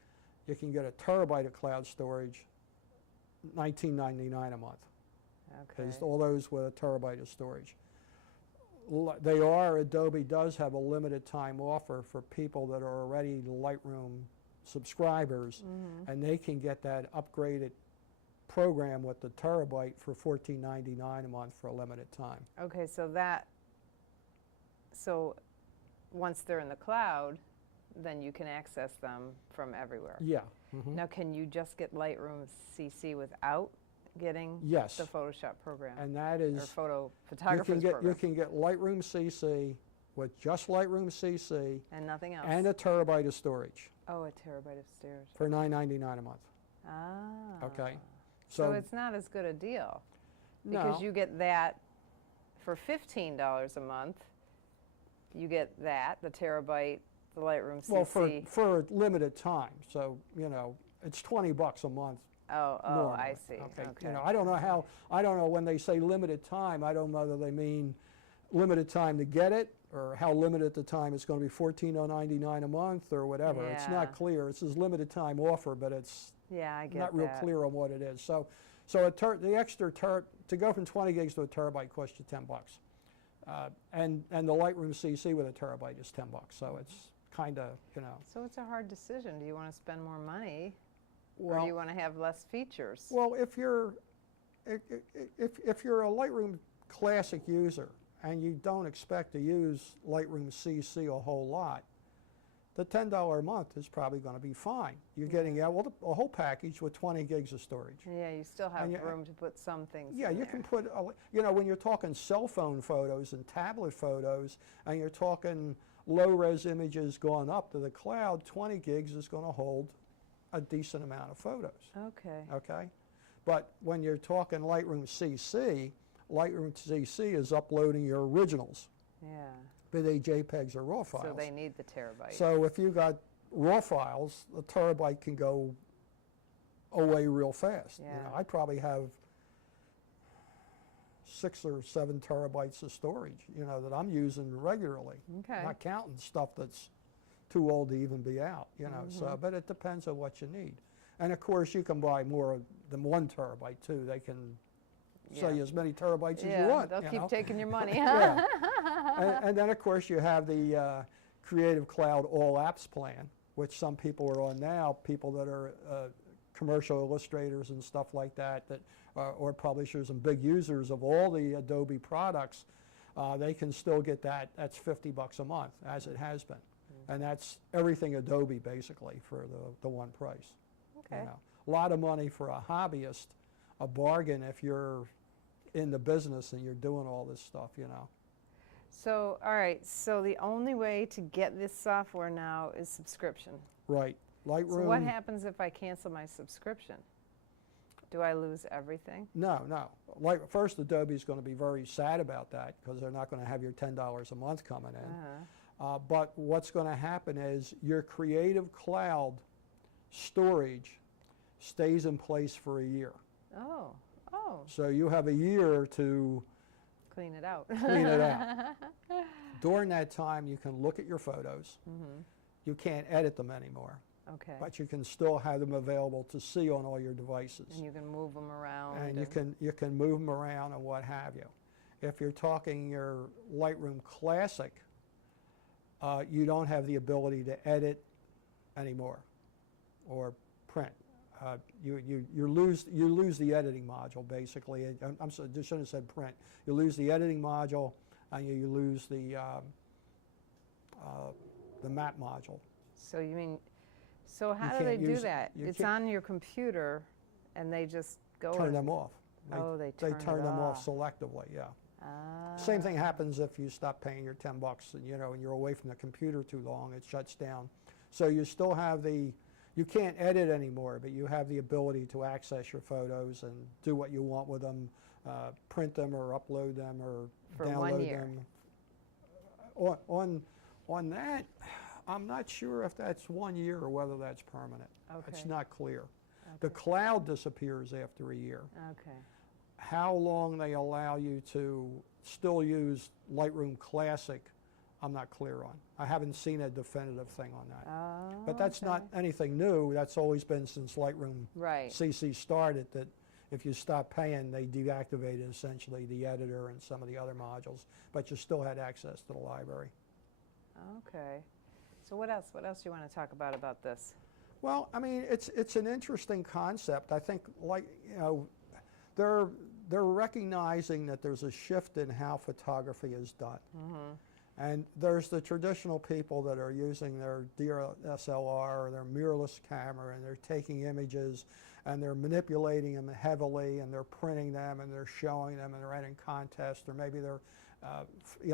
you can get a terabyte of cloud storage, $19.99 a month. Okay. All those with a terabyte of storage. Adobe does have a limited time offer for people that are already Lightroom subscribers, and they can get that upgraded program with the terabyte for $14.99 a month for a limited time. Okay, so once they're in the cloud, then you can access them from everywhere. Yeah. Now, can you just get Lightroom CC without getting the Photoshop program? And that is or photo photographer's program? You can get Lightroom CC with just Lightroom CC and nothing else. And a terabyte of storage. Oh, a terabyte of storage. For $9.99 a month. Okay. So it's not as good a deal because you get that for $15 a month. You get that, the terabyte, the Lightroom CC. Well, for a limited time. So, it's $20 a month. Oh, normally. I see. Okay. I don't know when they say limited time, I don't know whether they mean limited time to get it or how limited the time it's going to be $14.99 a month or whatever. It's not clear. It says limited time offer, but it's I get not real that. clear on what it is. So So the extra to go from 20 gigs to a terabyte costs you $10, and the Lightroom CC with a terabyte is $10. So it's kind of, you know. So it's a hard decision. Do you want to spend more money, Well, or do you want to have less features? well, if you're a Lightroom Classic user and you don't expect to use Lightroom CC a whole lot, the $10 a month is probably going to be fine. You're getting a whole package with 20 gigs of storage. Yeah, you still have And room to put some things Yeah, in you there. can put, you know, when you're talking cell phone photos and tablet photos, and you're talking low-res images going up to the cloud, 20 gigs is going to hold a decent amount of photos. Okay. Okay? But when you're talking Lightroom CC is uploading your originals, Yeah. be they JPEGs or RAW files. So they need the terabyte. So if you got RAW files, the terabyte can go away real fast. You Yeah. know, I probably have 6 or 7 terabytes of storage, you know, that I'm using regularly. Okay. Not counting stuff that's too old to even be out, you know. Mm-hmm. So, but it depends on what you need. And of course, you can buy more than 1 terabyte too. They can sell Yeah. you as many terabytes as you Yeah, want. they'll you keep know. taking your money. Yeah. And then of course you have the Creative Cloud All Apps plan, which some people are on now, people that are commercial illustrators and stuff like that, or publishers and big users of all the Adobe products, they can still get that. That's $50 a month, as it has been. And that's everything Adobe basically for the one price. Okay. You know. A lot of money for a hobbyist, a bargain if you're in the business and you're doing all this stuff, you know. So, all right, so the only way to get this software now is subscription. Right. Lightroom. So what happens if I cancel my subscription? Do I lose everything? No, no. First, Adobe's going to be very sad about that because they're not going to have your $10 a month coming in. Uh-huh. But what's going to happen is your Creative Cloud storage stays in place for a year. Oh, oh, So you have a year to clean it out. clean it out. During that time, you can look at your photos. Mm-hmm. You can't edit them anymore, Okay. but you can still have them available to see on all your devices. And you can move them around. And you can move them around and what have you. If you're talking your Lightroom Classic, you don't have the ability to edit anymore or print. You lose the editing module basically. I'm sorry, I shouldn't have said print. You lose the editing module and you lose the map module. So you mean, so how You do they can't do use it. that? You It's can't- on your computer and they just go Turn and- them off. Oh, they They turn turn it them off off. selectively, yeah. Ah. Same thing happens if you stop paying your $10 and and you're away from the computer too long, it shuts down. So you still have you can't edit anymore, but you have the ability to access your photos and do what you want with them, print them or upload them or For download 1 year. them. On that, I'm not sure if that's 1 year or whether that's permanent. It's Okay. not clear. The cloud disappears after a year. Okay. How long they allow you to still use Lightroom Classic, I'm not clear on. I haven't seen a definitive thing on that. Oh, But that's not okay. anything new. That's always been since Lightroom Right. CC started, that if you stop paying, they deactivated essentially the editor and some of the other modules, but you still had access to the library. Okay. So what else? What else do you want to talk about this? Well, I mean, it's an interesting concept. I think, they're recognizing that there's a shift in how photography is done. Mm-hmm. And there's the traditional people that are using their DSLR or their mirrorless camera, and they're taking images and they're manipulating them heavily, and they're printing them and they're showing them and they're entering contests, or maybe they're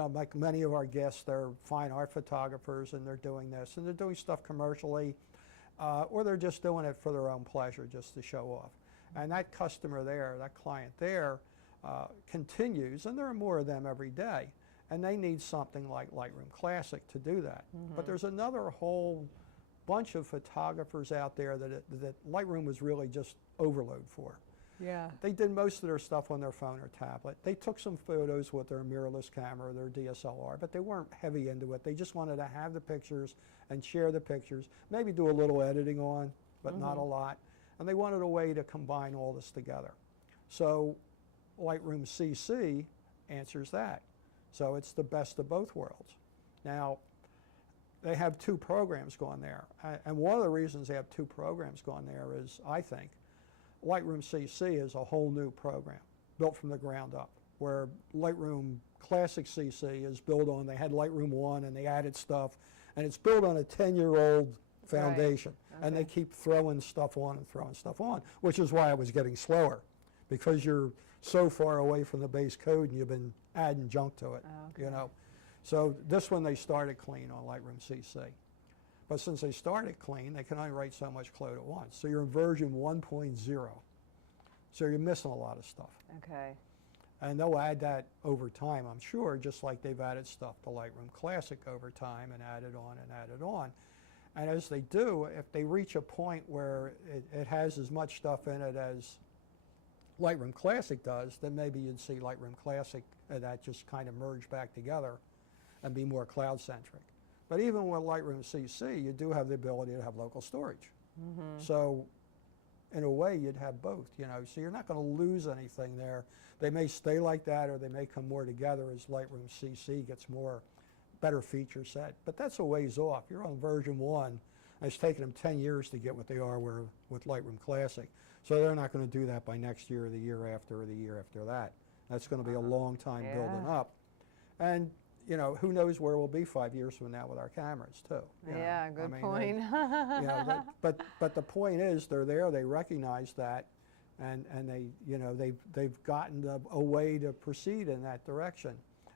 like many of our guests, they're fine art photographers and they're doing this, and they're doing stuff commercially, or they're just doing it for their own pleasure, just to show off. And that customer there, that client there, continues, and there are more of them every day, and they need something like Lightroom Classic to do that. Mm-hmm. But there's another whole bunch of photographers out there that Lightroom was really just overload for. Yeah. They did most of their stuff on their phone or tablet. They took some photos with their mirrorless camera, their DSLR, but they weren't heavy into it. They just wanted to have the pictures and share the pictures, maybe do a little editing on, but not a lot. And they wanted a way to combine all this together. So Lightroom CC answers that. So it's the best of both worlds. Now, they have two programs going there. And one of the reasons they have two programs going there is, I think, Lightroom CC is a whole new program built from the ground up, where Lightroom Classic CC is built on, they had Lightroom 1 and they added stuff, and it's built on a 10-year-old foundation. Right. Okay. And they keep throwing stuff on and throwing stuff on, which is why I was getting slower, because you're so far away from the base code and you've been adding junk to it, Okay. you know. So this one they started clean on Lightroom CC. But since they started clean, they can only write so much code at once. So you're in version 1.0. So you're missing a lot of stuff. Okay. And they'll add that over time, I'm sure, just like they've added stuff to Lightroom Classic over time and added on and added on. And as they do, if they reach a point where it has as much stuff in it as Lightroom Classic does, then maybe you'd see Lightroom Classic that just kind of merge back together and be more cloud-centric. But even with Lightroom CC, you do have the ability to have local storage. Mm-hmm. So in a way, you'd have both, you know, so you're not going to lose anything there. They may stay like that, or they may come more together as Lightroom CC gets more better feature set. But that's a ways off. You're on version 1, and it's taken them 10 years to get what they are with Lightroom Classic. So they're not going to do that by next year, or the year after, or the year after that. That's going to be a long time building up. And you know, who knows where we'll be 5 years from now with our cameras too. Yeah, know? good I mean, point. You know, but the point is, they're there. They recognize that, and they, you know, they've gotten a way to proceed in that direction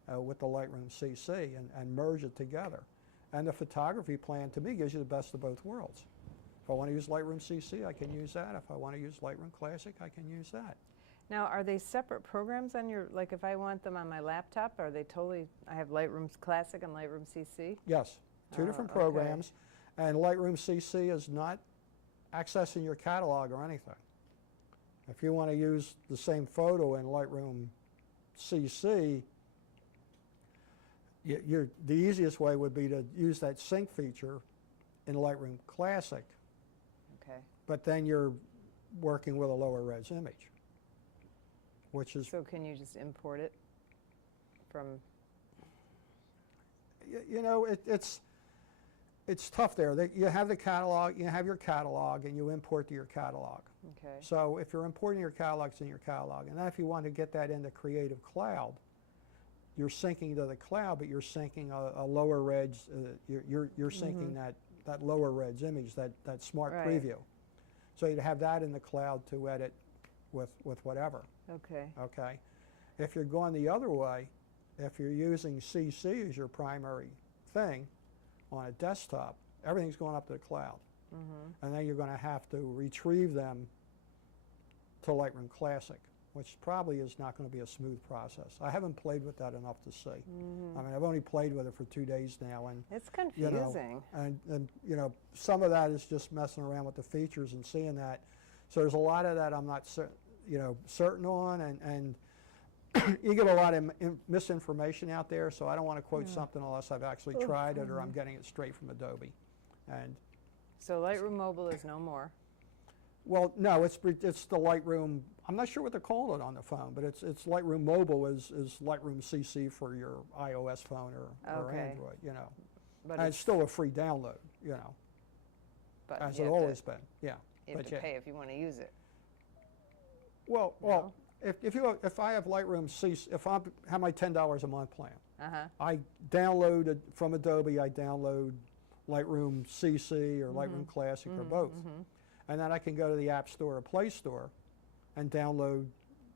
with the Lightroom CC and merge it together. And the photography plan, to me, gives you the best of both worlds. If I want to use Lightroom CC, I can use that. If I want to use Lightroom Classic, I can use that. Now, are they separate programs on your, like if I want them on my laptop, are they totally, I have Lightroom Classic and Lightroom CC? Yes, two different programs. And Lightroom CC is not accessing your catalog or anything. If you want to use the same photo in Lightroom CC, the easiest way would be to use that sync feature in Lightroom Classic. Okay. But then you're working with a lower res image, which is... So can you just import it from... You know, it's tough there. You have the catalog, you have your catalog, and you import to your catalog. Okay. So if you're importing your catalog, it's in your catalog. And then if you want to get that into Creative Cloud, you're syncing to the cloud, but you're syncing a lower res, you're syncing that lower res image, that smart preview. So you'd have that in the cloud to edit with whatever. Okay. Okay. If you're going the other way, if you're using CC as your primary thing on a desktop, everything's going up to the cloud. And then you're going to have to retrieve them to Lightroom Classic, which probably is not going to be a smooth process. I haven't played with that enough to see. I mean, I've only played with it for 2 days now, and it's confusing. And you know, some of that is just messing around with the features and seeing that. So there's a lot of that I'm not certain on, and you get a lot of misinformation out there. So I don't want to quote something unless I've actually tried it or I'm getting it straight from Adobe. And so Lightroom Mobile is no more. well, no, it's the Lightroom. I'm not sure what they're calling it on the phone, but it's Lightroom Mobile is Lightroom CC for your iOS phone or Android, you know. But and it's still a free download, you know, but as you it have always been, yeah. You have But to pay if you want to use it. Well, if I have Lightroom CC, if I have my $10 a month plan, I download from Adobe. I download Lightroom CC or Lightroom Classic or both, and then I can go to the App Store or Play Store and download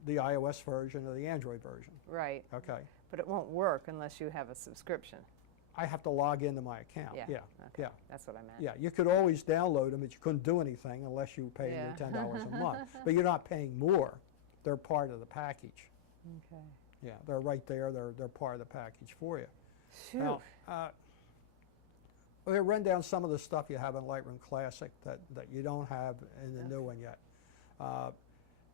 the iOS version or the Android version. Right. Okay. But it won't work unless you have a subscription. I have to log into my account. Yeah. Yeah. Okay. Yeah. That's what I meant. Yeah. You could always download them, but you couldn't do anything unless you paid Yeah. me $10 a month. But you're not paying more. They're part of the package. Okay. Yeah. They're right there. They're part of the package for you. Shoot. Now, we'll run down some of the stuff you have in Lightroom Classic that you don't have in the new one yet.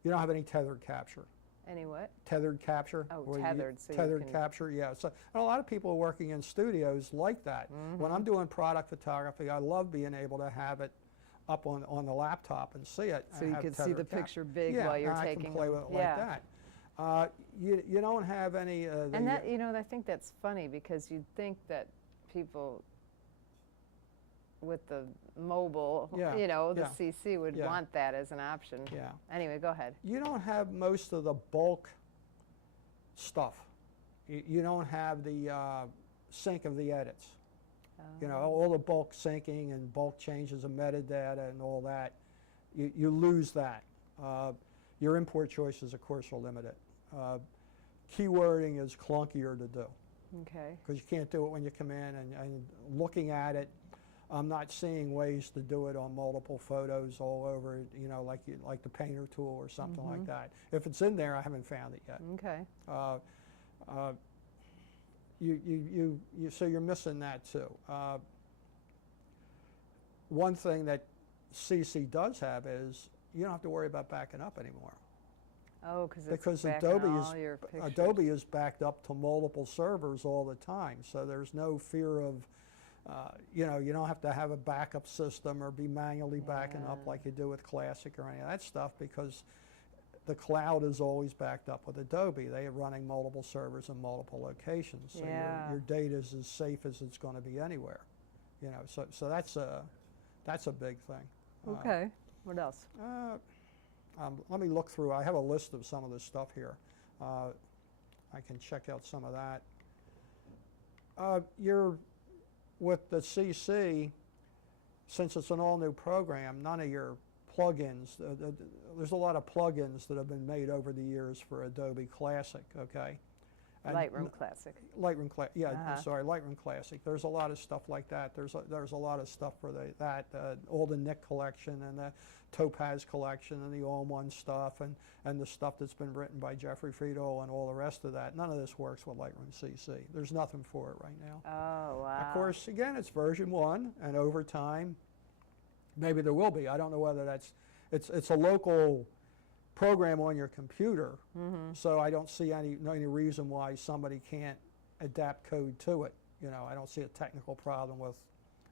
You don't have any tethered capture. Any what? Tethered capture. Oh, where tethered. So tethered you can... capture, yeah. So and a lot of people working in studios like that. When I'm doing product photography, I love being able to have it up on the laptop and see it. So and you have can see tethered the cap. picture big Yeah, while you're and taking I can play them. with it like that. You don't have any. And that, you know, I think that's funny because you'd think that people with the mobile, Yeah, you know, the yeah, CC would yeah. want that as an option. Yeah. Anyway, go ahead. You don't have most of the bulk stuff. You don't have the sync of the edits. You know, all the bulk syncing and bulk changes of metadata and all that, you lose that. Your import choices, of course, are limited. Keywording is clunkier to do. Okay. Because you can't do it when you come in and looking at it. I'm not seeing ways to do it on multiple photos all over, you know, like the painter tool or something like that. If it's in there, I haven't found it yet. Okay. So you're missing that too. One thing that CC does have is you don't have to worry about backing up anymore. Oh, because Adobe Adobe is backed up to multiple servers all the time, so there's no fear of, you know, you don't have to have a backup system or be manually backing up like you do with Classic or any of that stuff, because the cloud is always backed up with Adobe. They are running multiple servers in multiple locations, so your data is as safe as it's going to be anywhere. You know, so that's a big thing. Okay. What else? Let me look through. I have a list of some of this stuff here. I can check out some of that. With the CC, since it's an all-new program, none of your plugins, there's a lot of plugins that have been made over the years for Adobe Classic, okay? And Lightroom Classic. Lightroom Classic, yeah, sorry, Lightroom Classic. There's a lot of stuff like that. There's a lot of stuff for all the Nick collection and the Topaz collection and the all-in-one stuff and the stuff that's been written by Jeffrey Friedel and all the rest of that. None of this works with Lightroom CC. There's nothing for it right now. Oh, wow. Of course, again, it's version 1, and over time, maybe there will be. I don't know whether it's a local program on your computer, so I don't see any reason why somebody can't adapt code to it. You know, I don't see a technical problem with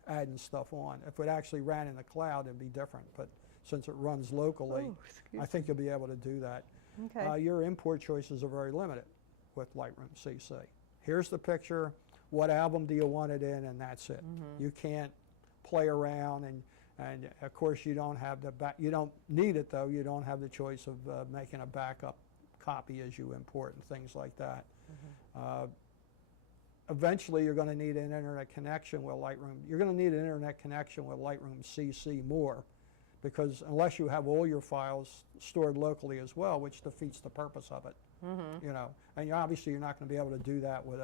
adding stuff on. If it actually ran in the cloud, it'd be different, but since it runs locally, I think you'll be able to do that. Okay. Your import choices are very limited with Lightroom CC. Here's the picture, what album do you want it in, and that's it. You can't play around, and of course you don't have you don't need it though. You don't have the choice of making a backup copy as you import and things like that. Eventually you're going to need an internet connection with Lightroom. You're going to need an internet connection with Lightroom CC more, because unless you have all your files stored locally as well, which defeats the purpose of it. You know, and obviously you're not going to be able to do that with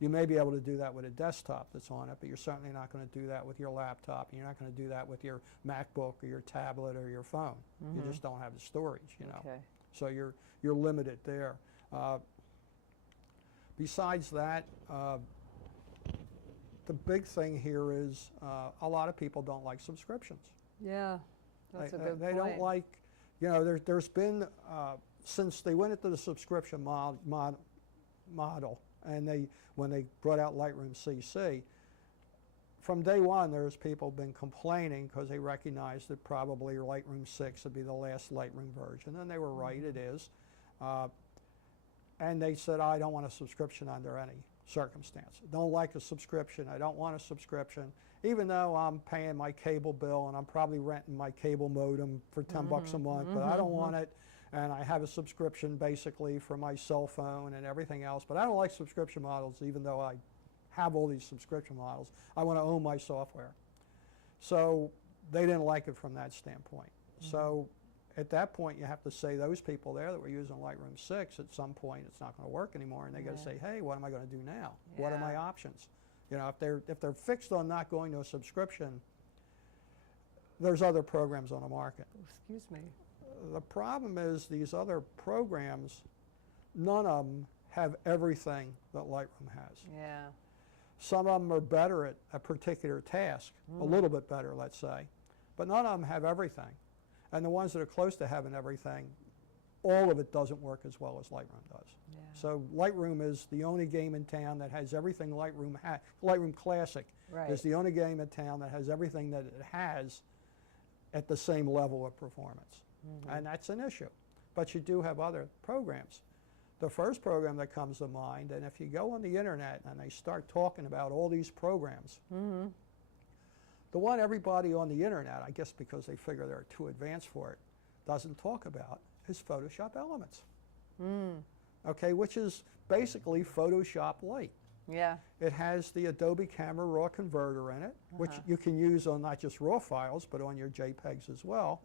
you may be able to do that with a desktop that's on it, but you're certainly not going to do that with your laptop, and you're not going to do that with your MacBook or your tablet or your phone. You just don't have the storage, you know. Okay. So you're limited there. Besides that, the big thing here is a lot of people don't like subscriptions. Yeah, that's a good point. They don't like, you know, there's been, since they went into the subscription model, and when they brought out Lightroom CC, from day one there's people been complaining because they recognized that probably Lightroom 6 would be the last Lightroom version, and they were right, it is. And they said, I don't want a subscription under any circumstance. Don't like a subscription, I don't want a subscription, even though I'm paying my cable bill and I'm probably renting my cable modem for 10 bucks a month, but I don't want it. And I have a subscription basically for my cell phone and everything else, but I don't like subscription models, even though I have all these subscription models. I want to own my software. So they didn't like it from that standpoint. So at that point, you have to say those people there that were using Lightroom 6, at some point it's not going to work anymore, and they got to say, hey, what am I going to do now? What are my options? You know, if they're fixed on not going to a subscription, there's other programs on the market. Excuse me. The problem is these other programs, none of them have everything that Lightroom has. Yeah. Some of them are better at a particular task, a little bit better, let's say, but none of them have everything. And the ones that are close to having everything, all of it doesn't work as well as Lightroom does. Yeah. So Lightroom is the only game in town that has everything Lightroom has. Lightroom Classic is the only game in town that has everything that it has at the same level of performance. And that's an issue. But you do have other programs. The first program that comes to mind, and if you go on the internet and they start talking about all these programs, the one everybody on the internet, I guess because they figure they're too advanced for it, doesn't talk about is Photoshop Elements. Okay, which is basically Photoshop Light. Yeah. It has the Adobe Camera Raw Converter in it, which you can use on not just RAW files, but on your JPEGs as well.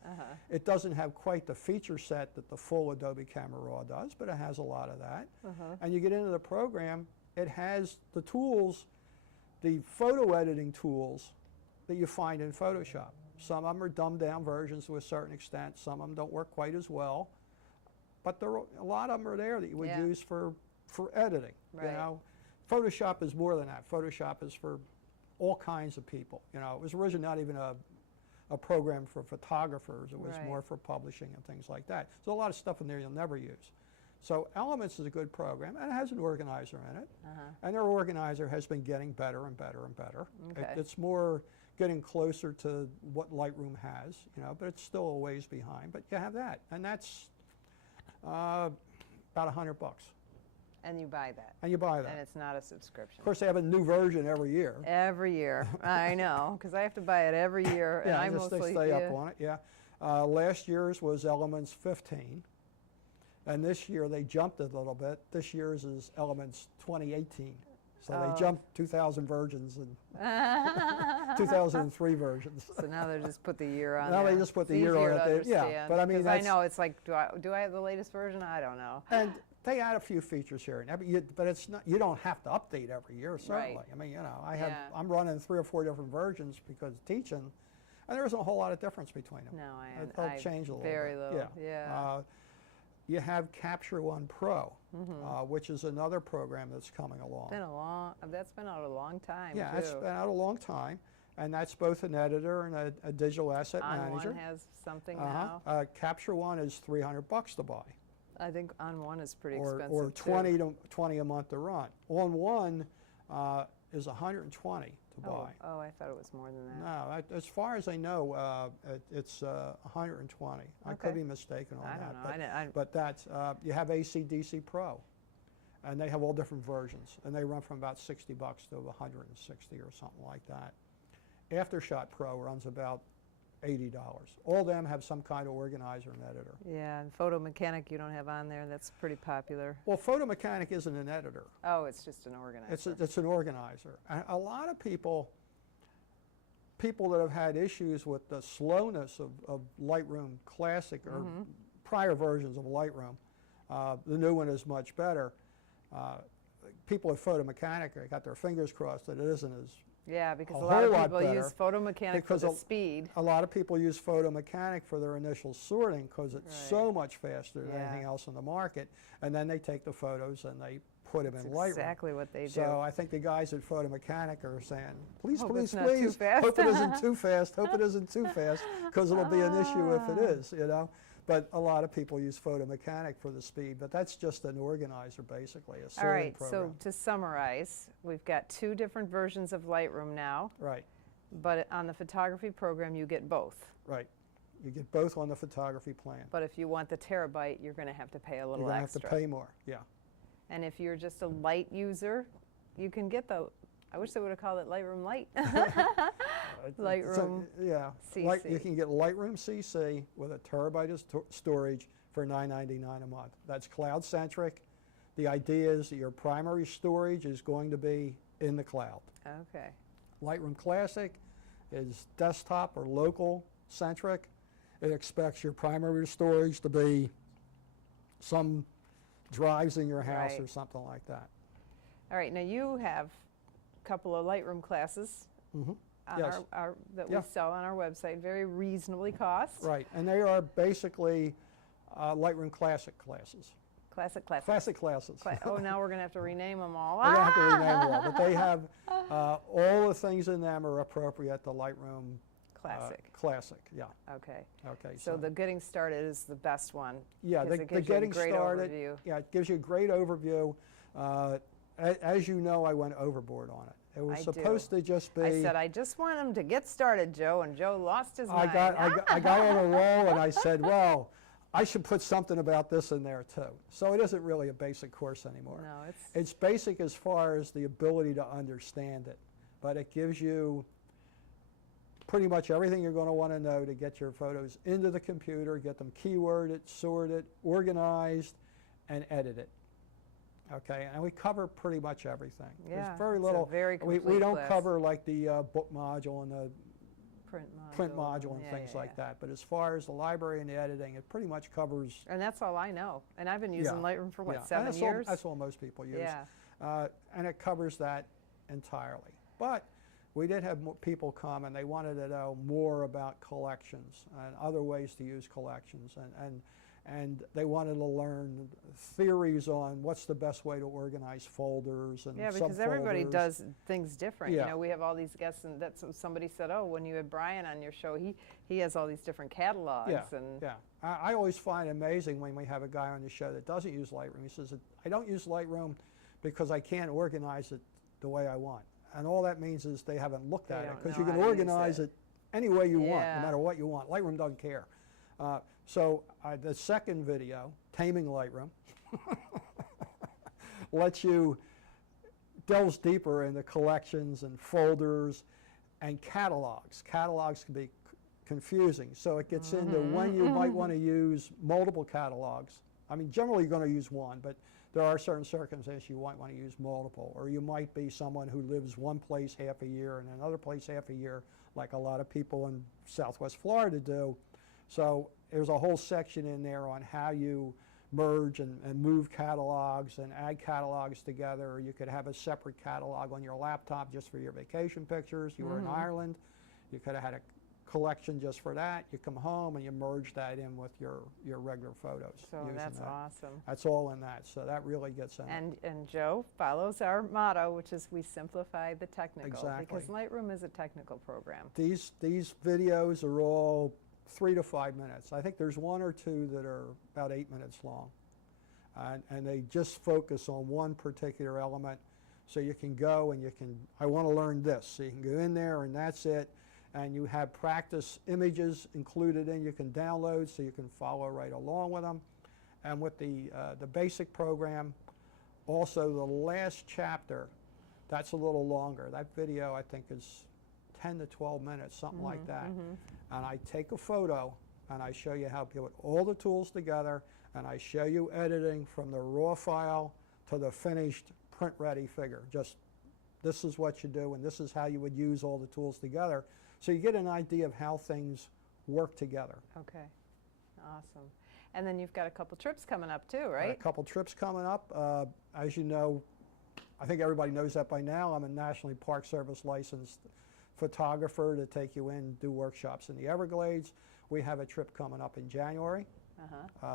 It doesn't have quite the feature set that the full Adobe Camera Raw does, but it has a lot of that. And you get into the program, it has the tools, the photo editing tools that you find in Photoshop. Some of them are dumbed down versions to a certain extent. Some of them don't work quite as well. But a lot of them are there that you would use for editing. Right. You know? Photoshop is more than that. Photoshop is for all kinds of people. You know, it was originally not even a program for photographers. It was more for publishing and things like that. So a lot of stuff in there you'll never use. So Elements is a good program, and it has an organizer in it. And their organizer has been getting better and better and better. Okay. It's more getting closer to what Lightroom has, you know, but it's still a ways behind. But you have that, and that's about $100. And you buy that. And you buy that. And it's not a subscription. Of course, they have a new version every year. Every year. I know, because I have to buy it every year. And I just mostly they stay up on it, yeah. Last year's was Elements 15. And this year they jumped it a little bit. This year's is Elements 2018. So they jumped 2,000 versions and 2003 versions. So now they just put the year on there. Now they just put the It's year on easier to it. Yeah, understand, but I mean, 'cause I know it's like, do I have the latest version? I don't know. And they add a few features here and there, but it's not. You don't have to update every year, certainly. Right. I mean, you know, Yeah. I'm running 3 or 4 different versions because teaching, and there isn't a whole lot of difference between them. No, They'll change a little very bit. little. Yeah. You have Capture One Pro, which is another program that's coming along. That's been out a long time. Yeah, too. it's been out a long time, and that's both an editor and a digital asset manager. On One has something now. Capture One is $300 to buy. I think On One is pretty or expensive 20 a month to run. On One is 120 to buy. Oh, I thought it was more than that. No, as far as I know, it's 120. I could be mistaken on I that. don't know. But that's you have AC/DC Pro, and they have all different versions, and they run from about $60 to 160 or something like that. Aftershot Pro runs about $80. All of them have some kind of organizer and editor. Yeah, and Photo Mechanic you don't have on there. That's pretty popular. Well, Photo Mechanic isn't an editor. Oh, it's just an organizer. It's an organizer. And a lot of people that have had issues with the slowness of Lightroom Classic or prior versions of Lightroom, the new one is much better. People at Photo Mechanic got their fingers crossed that it isn't as Yeah, because a lot of people better, use Photo Mechanic for the speed. A lot of people use Photo Mechanic for their initial sorting because it's so much faster than anything else in the market. And then they take the photos and they put them in Lightroom. Exactly what they do. So I think the guys at Photo Mechanic are saying, please, Hope please, it's not too please, fast." hope it isn't too fast, hope it isn't too fast, because it'll be an issue if it is, you know. But a lot of people use Photo Mechanic for the speed, but that's just an organizer, basically, a sorting All right, program. so to summarize, we've got 2 different versions of Lightroom now, Right, but on the photography program you get both. right. You get both on the photography plan. But if you want the terabyte, you're going to have to pay a little You're going to extra. have to pay more, yeah. And if you're just a light user, you can get the, I wish they would have called it Lightroom Light. Lightroom yeah. CC. You can get Lightroom CC with a terabyte of storage for $9.99 a month. That's cloud-centric. The idea is that your primary storage is going to be in the cloud. Okay. Lightroom Classic is desktop or local-centric. It expects your primary storage to be some drives in your house Right. or something like that. All right, now you have a couple of Lightroom classes on Yes. that we sell on our website, very reasonably cost. Right, and they are basically Lightroom Classic classes. Classic classes. Classic classes. Oh, now we're going to have to rename them all. We're going to have to rename them all, but they have all the things in them are appropriate to Lightroom Classic. Classic, yeah. Okay. Okay. So the getting started is the best one. yeah, 'cause the it gives getting you a great started. overview. Yeah, it gives you a great overview. As you know, I went overboard on it. It was I supposed do. to just be. I said, I just want him to get started, Joe, and Joe lost his mind. I got on a roll, and I said, well, I should put something about this in there too. So it isn't really a basic course anymore. No, it's basic as far as the ability to understand it, but it gives you pretty much everything you're going to want to know to get your photos into the computer, get them keyworded, sorted, organized, and edited. Okay, and we cover pretty much everything. Yeah, There's very it's little. a very complete we don't class. cover like the book module and the print module and things like that. But as far as the library and the editing, it pretty much covers. And that's all I know. And I've been using Lightroom for what, 7 that's years? That's all most people use. Yeah. And it covers that entirely. But we did have people come and they wanted to know more about collections and other ways to use collections, and they wanted to learn theories on what's the best way to organize folders and because everybody does things different. Yeah. You know, we have all these guests, and that's what somebody said, oh, when you had Brian on your show, he has all these different catalogs. I always find it amazing when we have a guy on the show that doesn't use Lightroom. He says, I don't use Lightroom because I can't organize it the way I want. And all that means is they haven't looked at it, because you can organize it any way you want, no matter what you want. Lightroom doesn't care. So the second video, Taming Lightroom, lets you delves deeper into collections and folders and catalogs. Catalogs can be confusing, so it gets into when you might want to use multiple catalogs. I mean, generally you're going to use one, but there are certain circumstances you might want to use multiple, or you might be someone who lives one place half a year and another place half a year, like a lot of people in Southwest Florida do. So there's a whole section in there on how you merge and move catalogs and add catalogs together. Or you could have a separate catalog on your laptop just for your vacation pictures. You were in Ireland, you could have had a collection just for that. You come home and you merge that in with your regular photos. So that's awesome. That's all in that, so that really gets in. And Joe follows our motto, which is we simplify the technical. Exactly. Because Lightroom is a technical program. These videos are all 3 to 5 minutes. I think there's 1 or 2 that are about 8 minutes long. And they just focus on one particular element. So you can go and I want to learn this. So you can go in there and that's it. And you have practice images included in you can download so you can follow right along with them. And with the basic program, also the last chapter, that's a little longer. That video I think is 10 to 12 minutes, something like that. And I take a photo and I show you how to put all the tools together, and I show you editing from the raw file to the finished print-ready figure. Just this is what you do, and this is how you would use all the tools together. So you get an idea of how things work together. Okay, awesome. And then you've got a couple trips coming up too, right? A couple trips coming up. As you know, I think everybody knows that by now, I'm a Nationally Park Service licensed photographer to take you in, do workshops in the Everglades. We have a trip coming up in January,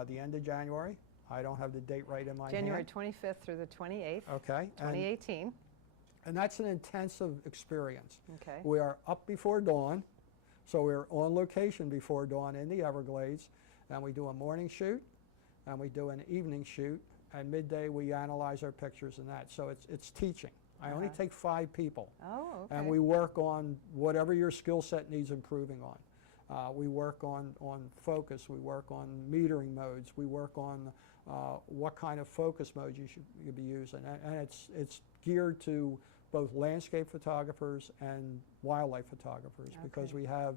the end of January. I don't have the date right in my January hand. 25th through the 28th, Okay. 2018. And that's an intensive experience. Okay. We are up before dawn, so we're on location before dawn in the Everglades, and we do a morning shoot, and we do an evening shoot, and midday we analyze our pictures and that. So it's teaching. I only take 5 people. Oh, okay. And we work on whatever your skill set needs improving on. We work on focus, we work on metering modes, we work on what kind of focus modes you should be using. And it's geared to both landscape photographers and wildlife photographers, because we have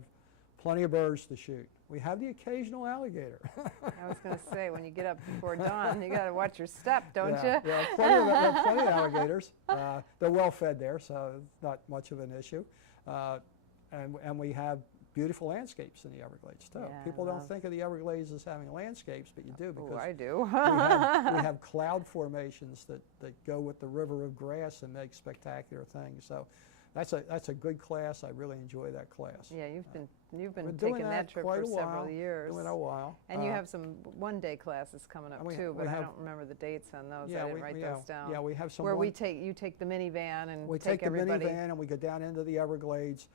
plenty of birds to shoot. We have the occasional alligator. I was going to say, when you get up before dawn, you got to watch your step, don't you? Yeah, plenty of alligators. They're well fed there, so it's not much of an issue. And we have beautiful landscapes in the Everglades too. Yeah, People don't think of the Everglades as having landscapes, but you do, because I do. we have cloud formations that go with the river of grass and make spectacular things. So that's a good class. I really enjoy that class. Yeah, you've been taking that trip for several years. Doing it a while. And you have some one-day classes coming up too, but I don't remember the dates on those. I didn't write those down. Yeah, we have some. Where you take the minivan and we take everybody. the minivan and we go down into the Everglades,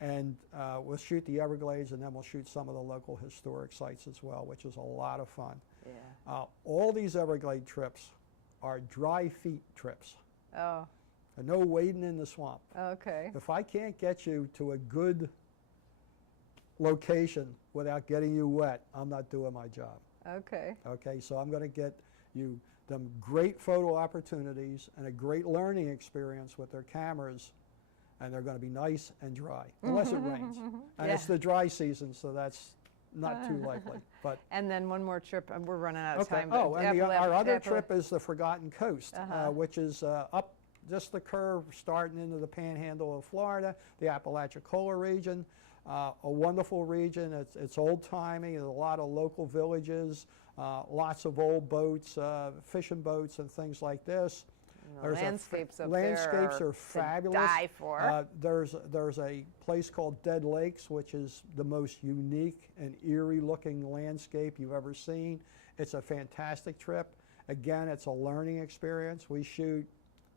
and we'll shoot the Everglades, and then we'll shoot some of the local historic sites as well, which is a lot of fun. Yeah. All these Everglade trips are dry feet trips. Oh. No wading in the swamp. Okay. If I can't get you to a good location without getting you wet, I'm not doing my job. Okay. Okay, so I'm going to get you them great photo opportunities and a great learning experience with their cameras, and they're going to be nice and dry, unless it rains. And it's the dry season, so that's not too likely. But and then one more trip, we're running out of time. Oh, and our other trip is the Forgotten Coast, which is up just the curve starting into the panhandle of Florida, the Apalachicola region. A wonderful region. It's old-timey. There's a lot of local villages, lots of old boats, fishing boats and things like this. The landscapes up landscapes there are fabulous. To die for. There's a place called Dead Lakes, which is the most unique and eerie-looking landscape you've ever seen. It's a fantastic trip. Again, it's a learning experience. We shoot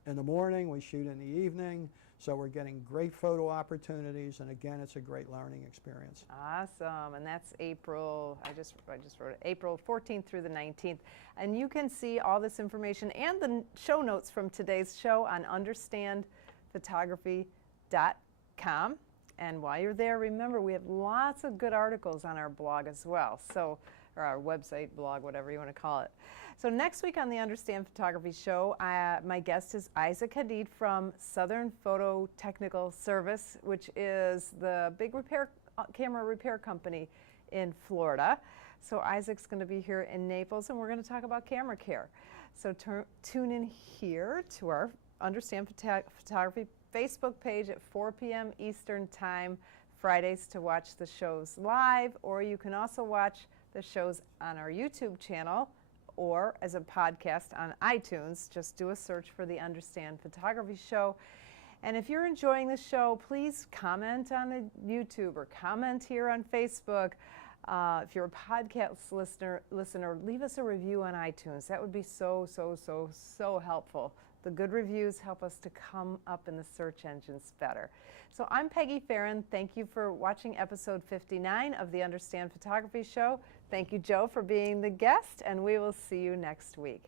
in the morning, we shoot in the evening, so we're getting great photo opportunities, and again, it's a great learning experience. Awesome, and that's April, I just wrote it, April 14th through the 19th. And you can see all this information and the show notes from today's show on understandphotography.com. And while you're there, remember, we have lots of good articles on our blog as well, so, or our website, blog, whatever you want to call it. So next week on the Understand Photography Show, my guest is Isaac Hadid from Southern Photo Technical Service, which is the big camera repair company in Florida. So Isaac's going to be here in Naples, and we're going to talk about camera care. So tune in here to our Understand Photography Facebook page at 4 p.m. Eastern Time, Fridays, to watch the shows live, or you can also watch the shows on our YouTube channel or as a podcast on iTunes. Just do a search for the Understand Photography Show. And if you're enjoying the show, please comment on the YouTube or comment here on Facebook. If you're a podcast listener, leave us a review on iTunes. That would be so helpful. The good reviews help us to come up in the search engines better. So I'm Peggy Farron. Thank you for watching episode 59 of the Understand Photography Show. Thank you, Joe, for being the guest, and we will see you next week.